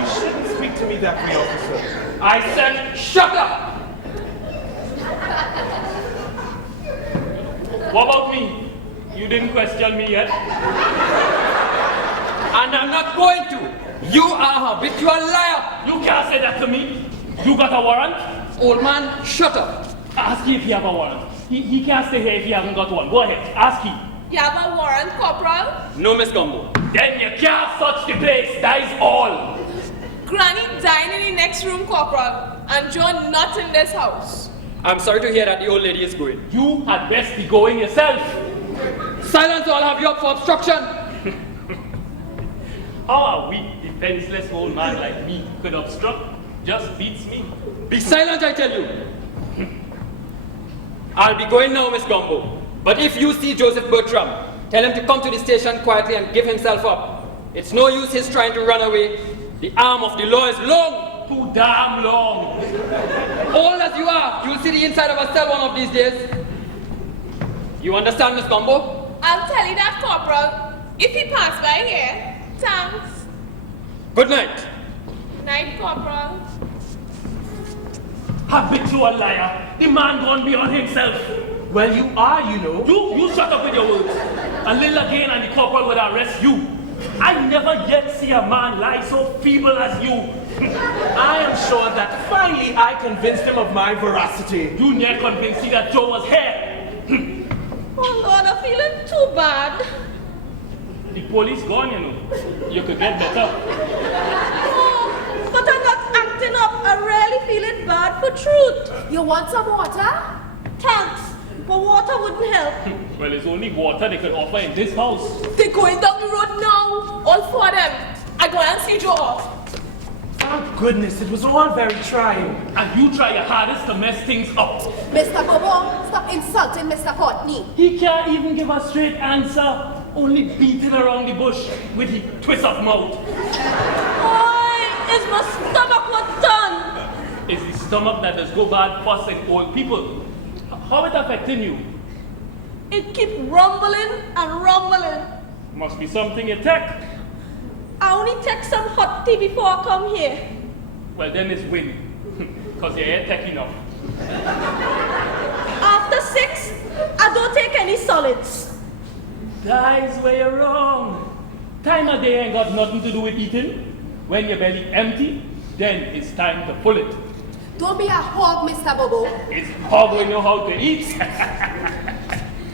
You shouldn't speak to me that way, officer. I said shut up. what about me? You didn't question me yet? And I'm not going to. You are a habitual liar. You can't say that to me. You got a warrant? Old man, shut up. Ask him if he have a warrant. He can't stay here if he hasn't got one. Go ahead, ask him. You have a warrant, Corporal? No, Miss Gumbo. Then you can't search the place, that is all. Granny died in the next room, Corporal, and John not in this house. I'm sorry to hear that the old lady is going. You had best be going yourself. Silence or I'll have you up for obstruction. How a weak, defenseless old man like me could obstruct just beats me. Be silent, I tell you. I'll be going now, Miss Gumbo. But if you see Joseph Bertram, tell him to come to the station quietly and give himself up. It's no use his trying to run away. The arm of the law is long. Too damn long. Old as you are, you'll see the inside of a cell one of these days. You understand, Miss Gumbo? I'll tell you that, Corporal. If he pass by here, thanks. Good night. Night, Corporal. Habitual liar. The man gone beyond himself. Well, you are, you know. You shut up with your words. A little again and the corporal will arrest you. I never yet see a man lie so feeble as you. I am sure that finally I convinced him of my veracity. You near convinced me that Joe was here. Oh, Lord, I'm feeling too bad. The police gone, you know. You could get better. Oh, but I'm not acting up. I'm really feeling bad for truth. You want some water? Thanks, but water wouldn't help. Well, it's only water they could offer in this house. They're going down the road now. All four of them. I go and see Joe off. Thank goodness, it was all very trying. And you try your hardest to mess things up. Mr. Bobo, stop insulting Mr. Courtney. He can't even give a straight answer. Only beating around the bush with the twist of mouth. Why is my stomach not done? It's the stomach that does go bad fussing old people. How it affecting you? It keep rumbling and rumbling. Must be something you take. I only take some hot tea before I come here. Well, then it's win. Because you ain't take enough. After 6, I don't take any solids. That's where you're wrong. Time of day ain't got nothing to do with eating. When your belly empty, then it's time to pull it. Don't be a hog, Mr. Bobo. It's hog we know how to eat.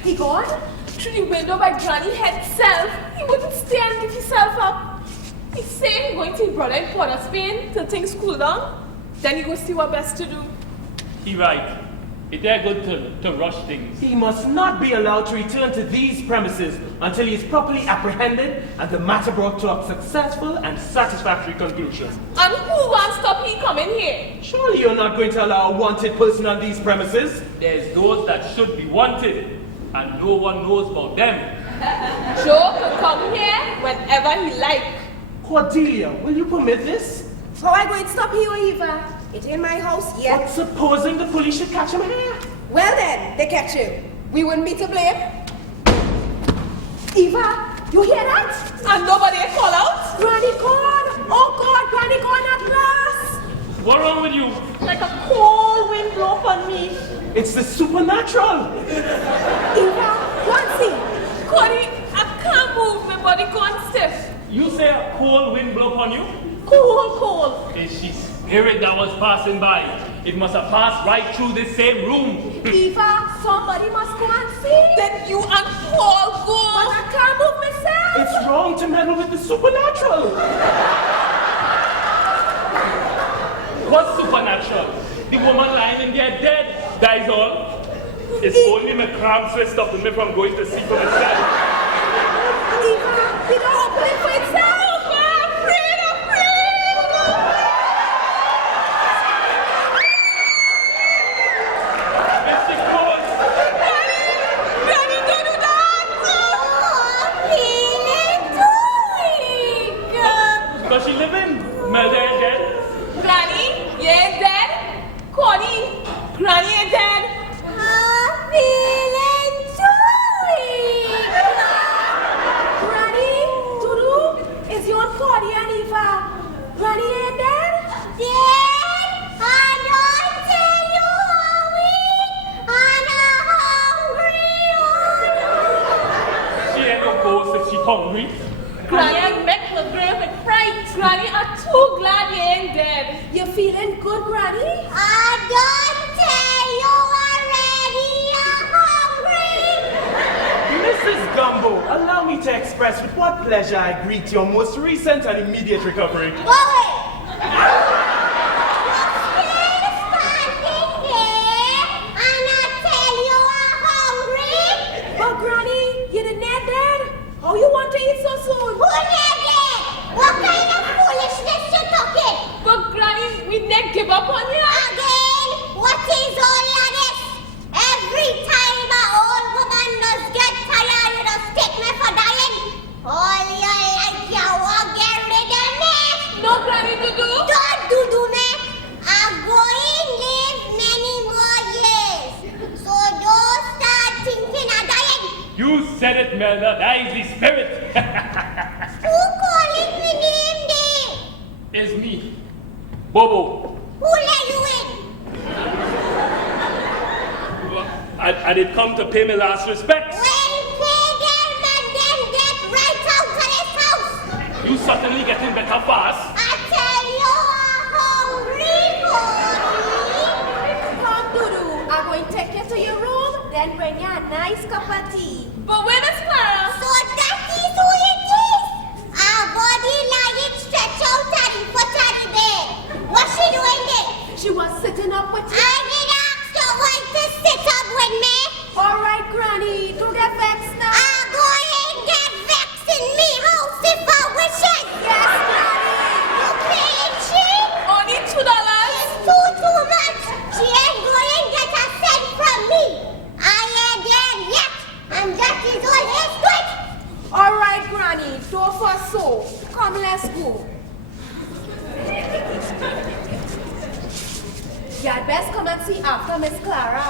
He gone? Through the window by Granny head self. He wouldn't stay and give himself up. He said he's going to his brother in Port of Spain till things cool down. Then he go see what best to do. He right. It's there good to rush things. He must not be allowed to return to these premises until he is properly apprehended and the matter brought to a successful and satisfactory conclusion. And who wants stop he coming here? Surely you're not going to allow a wanted person on these premises? There's those that should be wanted, and no one knows about them. Joe can come here whenever he like. Cordelia, will you permit this? How I going to stop you, Eva? It ain't my house yet. But supposing the police should catch him here? Well then, they catch him. We wouldn't be to blame. Eva, you hear that? And nobody call out? Granny gone! Oh God, Granny gone at last! What's wrong with you? Like a cold wind blow on me. It's the supernatural! Eva, Nancy! Cody, I can't move. My body gone stiff. You say a cold wind blow upon you? Cold. It's she spirit that was passing by. It must have passed right through this same room. Eva, somebody must go and see. Then you and Paul go. But I can't move myself. It's wrong to meddle with the supernatural! What's supernatural? The woman lying in there dead, that is all. It's only my cramps that stopped me from going to see for myself. Eva, you don't open it for itself. I'm afraid. Mr. Coates, Granny, don't do that. does she live in? Melda is dead? Granny, you ain't dead. Cody, Granny ain't dead. Granny, Dudu, is your Cody and Eva? Granny ain't dead? She ain't no ghost if she hungry. Granny, make her grave with fright. Granny, I'm too glad you ain't dead. You feeling good, Granny? Mrs. Gumbo, allow me to express with what pleasure I greet your most recent and immediate recovery. But Granny, you didn't get dead? How you want to eat so soon? But Granny, we never give up on you. No, Granny, Dudu. You said it, Melda. That is the spirit. It's me, Bobo. I did come to pay my last respects. You certainly getting better fast. Come, Dudu. I'm going to take you to your room, then bring you a nice cup of tea. But where is Clara? She was sitting up with you. All right, Granny. Don't get vexed now. Only $2. All right, Granny. Don't fuss so. Come, let's go. You'd best come and see after Miss Clara.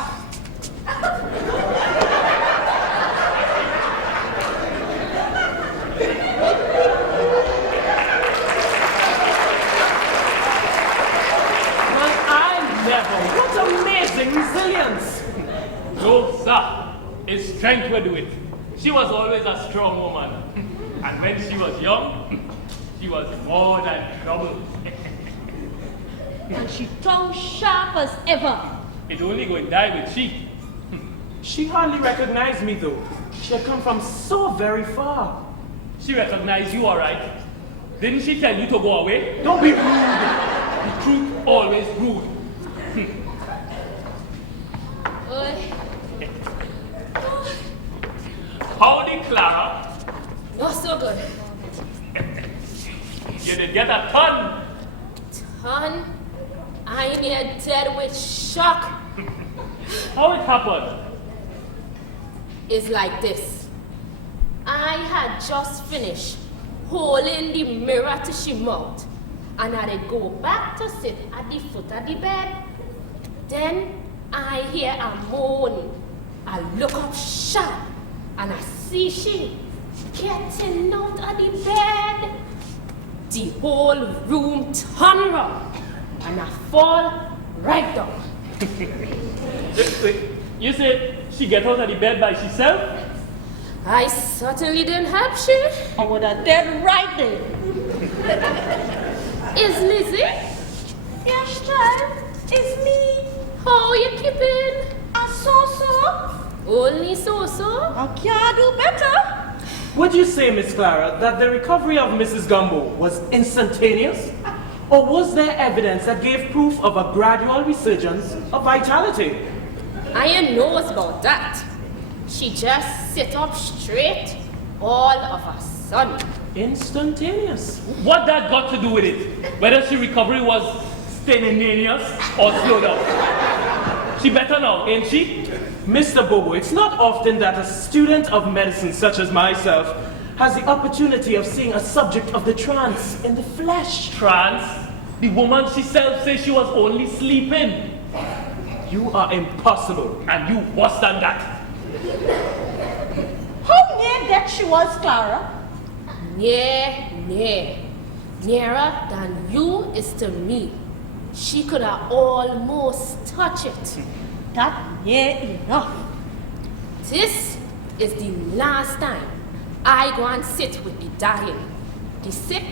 What amazing resilience! No, sir. It's strength we do it. She was always a strong woman. And when she was young, she was more than trouble. And she tongue sharp as ever. It only going to die with she. She hardly recognized me though. She had come from so very far. She recognized you, all right. Didn't she tell you to go away? Don't be rude. The truth always rude. Howdy, Clara. Not so good. You did get a ton. Ton? I near dead with shock. How it happened? It's like this. I had just finished holding the mirror to she mouth, and I did go back to sit at the foot of the bed. Then I hear a moan. I look up sharp, and I see she getting out of the bed. The whole room turn round, and I fall right down. Wait, you said she get out of the bed by herself? I certainly didn't help she. I would have dead right there. Is Lizzie? Yes, child, it's me. How you keeping? I so. Only so. I can't do better. Would you say, Miss Clara, that the recovery of Mrs. Gumbo was instantaneous? Or was there evidence that gave proof of a gradual resurgence of vitality? I knows about that. She just sit up straight all of a sudden. Instantaneous. What that got to do with it? Whether she recovery was instantaneous or slowed down? She better now, ain't she? Mr. Bobo, it's not often that a student of medicine such as myself has the opportunity of seeing a subject of the trance in the flesh. Trance? The woman herself says she was only sleeping. You are impossible. And you worse than that. How near death she was, Clara? Nearer than you is to me. She could have almost touched it. That near enough. This is the last time I go and sit with the dying. The sick,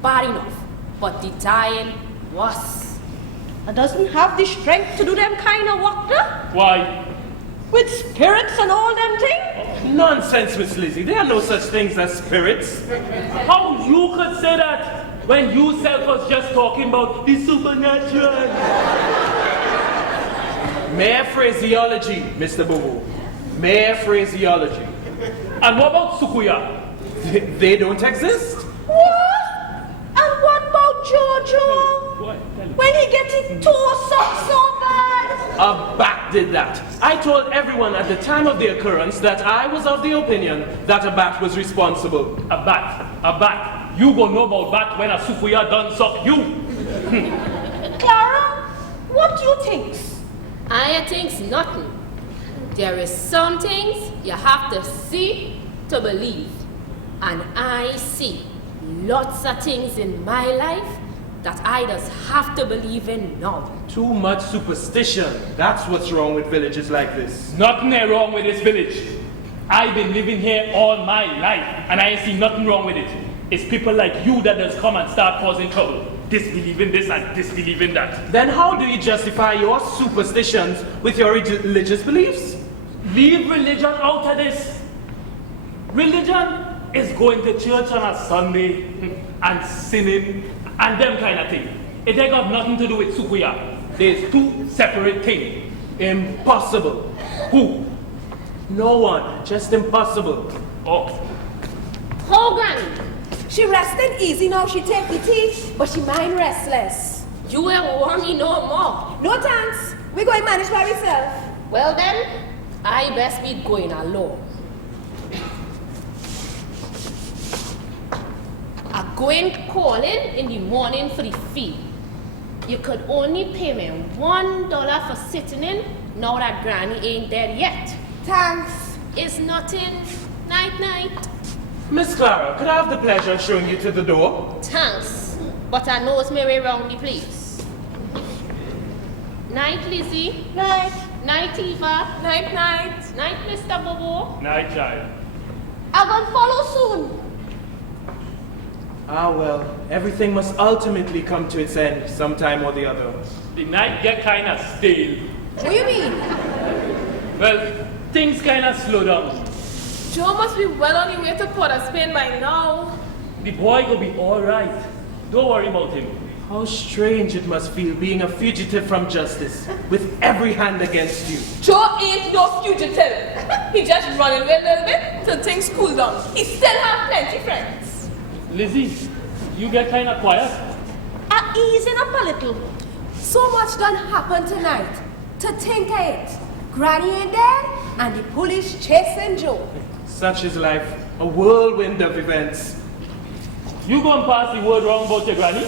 bad enough, but the dying worse. I doesn't have the strength to do them kind of work, though. Why? With spirits and all them things. Nonsense, Miss Lizzie. There are no such things as spirits. How you could say that when you self was just talking about the supernatural? Mere phraseology, Mr. Bobo. Mere phraseology. And what about Sukuya? They don't exist. What? And what about Jojo? What? When he gets his toe sucked so bad? A bat did that. I told everyone at the time of the occurrence that I was of the opinion that a bat was responsible. A bat. You go know about bat when a Sukuya done suck you. Clara, what do you think? I thinks nothing. There is some things you have to see to believe. And I see lots of things in my life that I just have to believe in now. Too much superstition. That's what's wrong with villages like this. Nothing ain't wrong with this village. I've been living here all my life, and I ain't see nothing wrong with it. It's people like you that just come and start causing trouble. Disbelieving this and disbelieving that. Then how do you justify your superstitions with your religious beliefs? Leave religion out of this. Religion is going to church on a Sunday and sinning and them kind of thing. It ain't got nothing to do with Sukuya. There's two separate things. Impossible. Who? No one. Just impossible. Oh. How, Granny? She resting easy now, she take the tea, but she mind restless. You ain't want me no more. No thanks. We going manage by ourselves. Well then, I best be going alone. I go in calling in the morning for the fee. You could only pay me $1 for sitting in, now that Granny ain't there yet. Thanks. It's nothing. Night. Miss Clara, could I have the pleasure of showing you to the door? Thanks, but I knows my way round the place. Night, Lizzie. Night. Night, Eva. Night. Night, Mr. Bobo. Night, child. I'm gonna follow soon. Ah, well, everything must ultimately come to its end sometime or the other. The night get kind of stale. What do you mean? Well, things kind of slow down. Joe must be well on the way to Port of Spain by now. The boy will be all right. Don't worry about him. How strange it must feel being a fugitive from justice, with every hand against you. Joe ain't no fugitive. He just running away a little bit till things cool down. He still have plenty friends. Lizzie, you get kind of quiet. Easing up a little. So much done happened tonight. To think of it. Granny ain't dead, and the police chasing Joe. Such is life, a whirlwind of events. You go and pass the word wrong about your granny?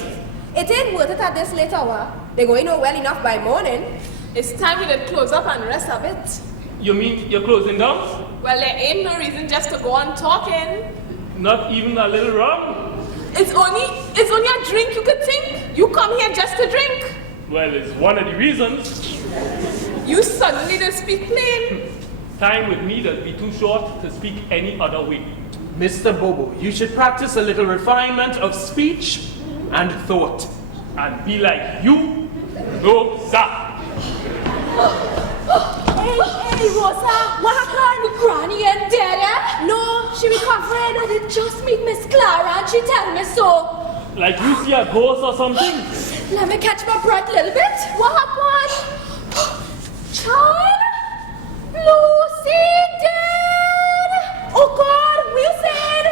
It ain't worth it at this late hour. They're going to know well enough by morning. It's time we did close up and rest a bit. You mean you're closing down? Well, there ain't no reason just to go on talking. Not even a little rum? It's only a drink you could think. You come here just to drink. Well, it's one of the reasons. You suddenly just speak plain. Time with me that'd be too short to speak any other way. Mr. Bobo, you should practice a little refinement of speech and thought. And be like you? No, sir. Hey, Rosa, what happened? Granny and dead, eh? No, she recovered. I did just meet Miss Clara and she tell me so. Like you see a ghost or something? Let me catch my breath a little bit. What happened? Child? Lucy dead! Oh God, what you said?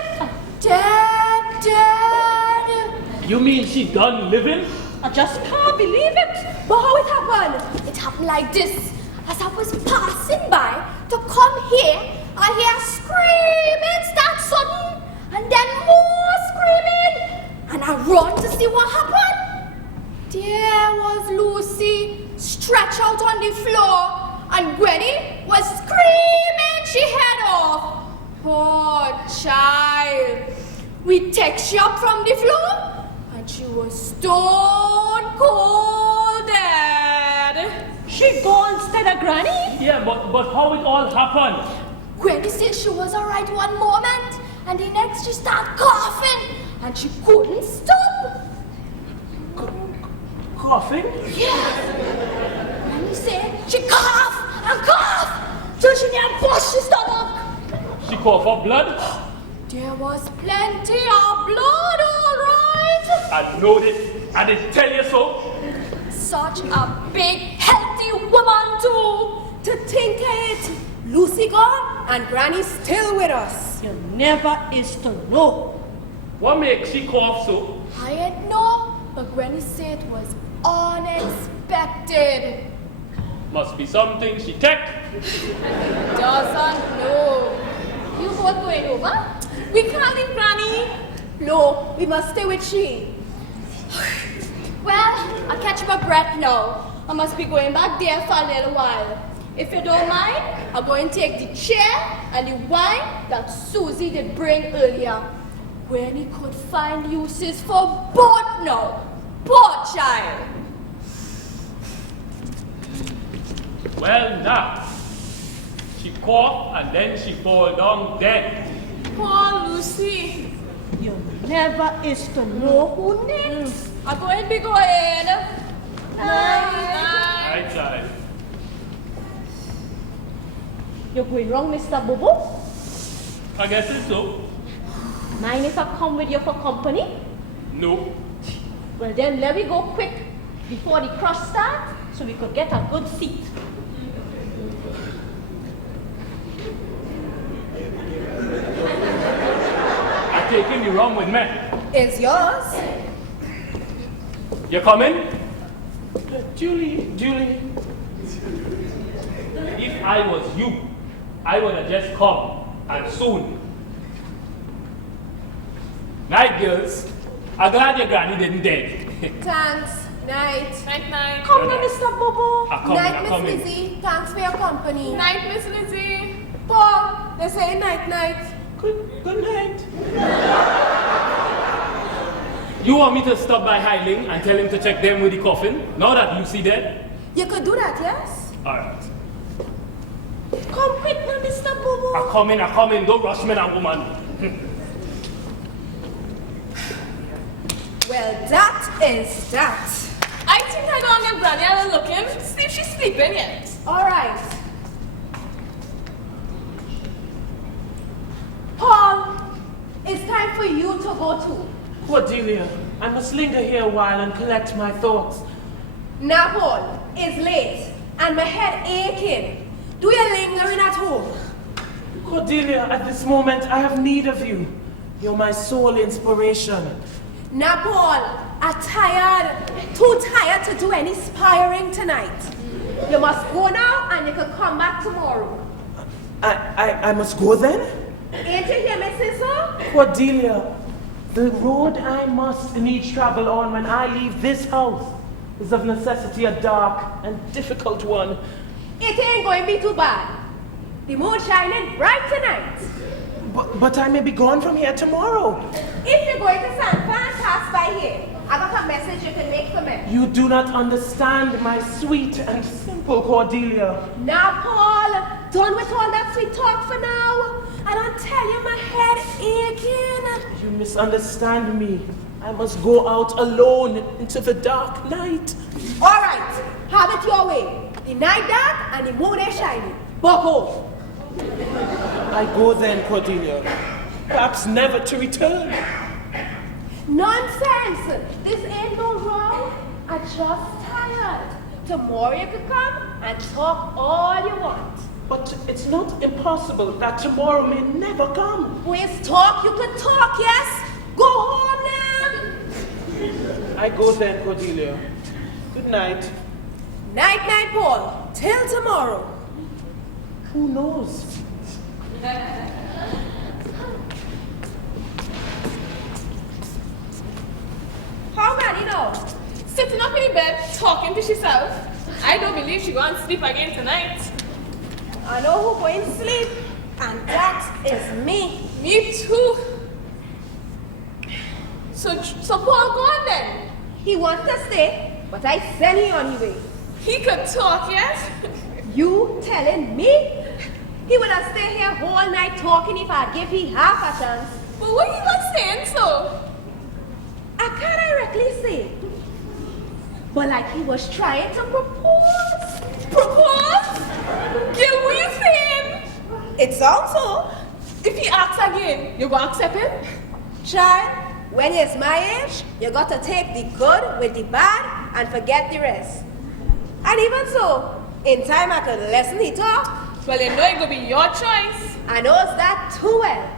Dead. You mean she done living? I just can't believe it. But how it happened? It happened like this. As I was passing by to come here, I hear screaming start sudden, and then more screaming, and I run to see what happened. There was Lucy stretched out on the floor, and Gwenny was screaming she head off. Poor child. We take she up from the floor, and she was stone cold dead. She gone instead of Granny? Yeah, but how it all happened? Gwenny said she was alright one moment, and the next she started coughing, and she couldn't stop. Coughing? Yes. Gwenny said she coughed and coughed till she near bust her stomach. She cough up blood? There was plenty of blood, alright. I know it. I didn't tell you so. Such a big, healthy woman too. To think it. Lucy gone, and Granny's still with us. You never is to know. What makes she cough so? I ain't know, but Granny said it was unexpected. Must be something she take. Doesn't know. You both going over? We can't leave Granny. No, we must stay with she. Well, I catch my breath now. I must be going back there for a little while. If you don't mind, I'm going to take the chair and the wine that Susie did bring earlier. When he could find uses for both now. Poor child. Well, now. She cough and then she fall down dead. Poor Lucy. You never is to know who next. I'm going to be going. Right, child. You're going wrong, Mr. Bobo. I guess it's so. Mind if I come with you for company? No. Well then, let me go quick before the crush starts so we could get a good seat. I taking the rum with me. It's yours. You coming? Julie. If I was you, I would have just come, and soon. Night, girls. I'm glad your granny didn't dead. Thanks. Night. Night. Come now, Mr. Bobo. Night, Miss Lizzie. Thanks for your company. Night, Miss Lizzie. Paul, they say night. Good night. You want me to stop by Highling and tell him to check them with the coffin, now that Lucy dead? You could do that, yes? Alright. Come quick now, Mr. Bobo. I come in. Don't rush me now, woman. Well, that is that. I think I go and get Granny and look him, see if she's sleeping yet. All right. Paul, it's time for you to go too. Cordelia, I must linger here a while and collect my thoughts. Now, Paul, it's late and my head aching. Do you lingering at home? Cordelia, at this moment, I have need of you. You're my sole inspiration. Now, Paul, I'm tired, too tired to do any sparring tonight. You must go now and you can come back tomorrow. I must go then? Ain't you hear me say so? Cordelia, the road I must needs travel on when I leave this house is of necessity a dark and difficult one. It ain't going to be too bad. The moon shining bright tonight. But I may be gone from here tomorrow. If you're going to San Fran, pass by here. I got a message you can make for me. You do not understand my sweet and simple Cordelia. Now, Paul, done with all that sweet talk for now. I don't tell you my head aching. You misunderstand me. I must go out alone into the dark night. All right, have it your way. The night dark and the moon is shining. Buckle. I go then, Cordelia. Perhaps never to return. Nonsense. This ain't no wrong. I'm just tired. Tomorrow you can come and talk all you want. But it's not impossible that tomorrow may never come. With talk, you can talk, yes? Go home now. I go then, Cordelia. Good night. Night, night, Paul. Till tomorrow. Who knows? How Granny now? Sitting up in the bed, talking to herself. I don't believe she going to sleep again tonight. I know who going to sleep, and that is me. Me too. So Paul go on then. He wants to stay, but I send him on his way. He could talk, yes? You telling me? He would have stayed here all night talking if I give him half a chance. But what he was saying so? I can't directly say. But like he was trying to propose. Propose? Gil, what you saying? It sounds so. If he asks again, you gonna accept him? Child, when you're my age, you got to take the good with the bad and forget the rest. And even so, in time I could listen he talk. Well, you know it could be your choice. I knows that too well.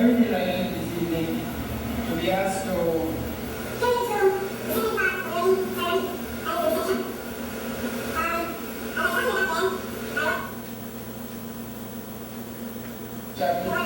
very delighted this evening to be asked to chapter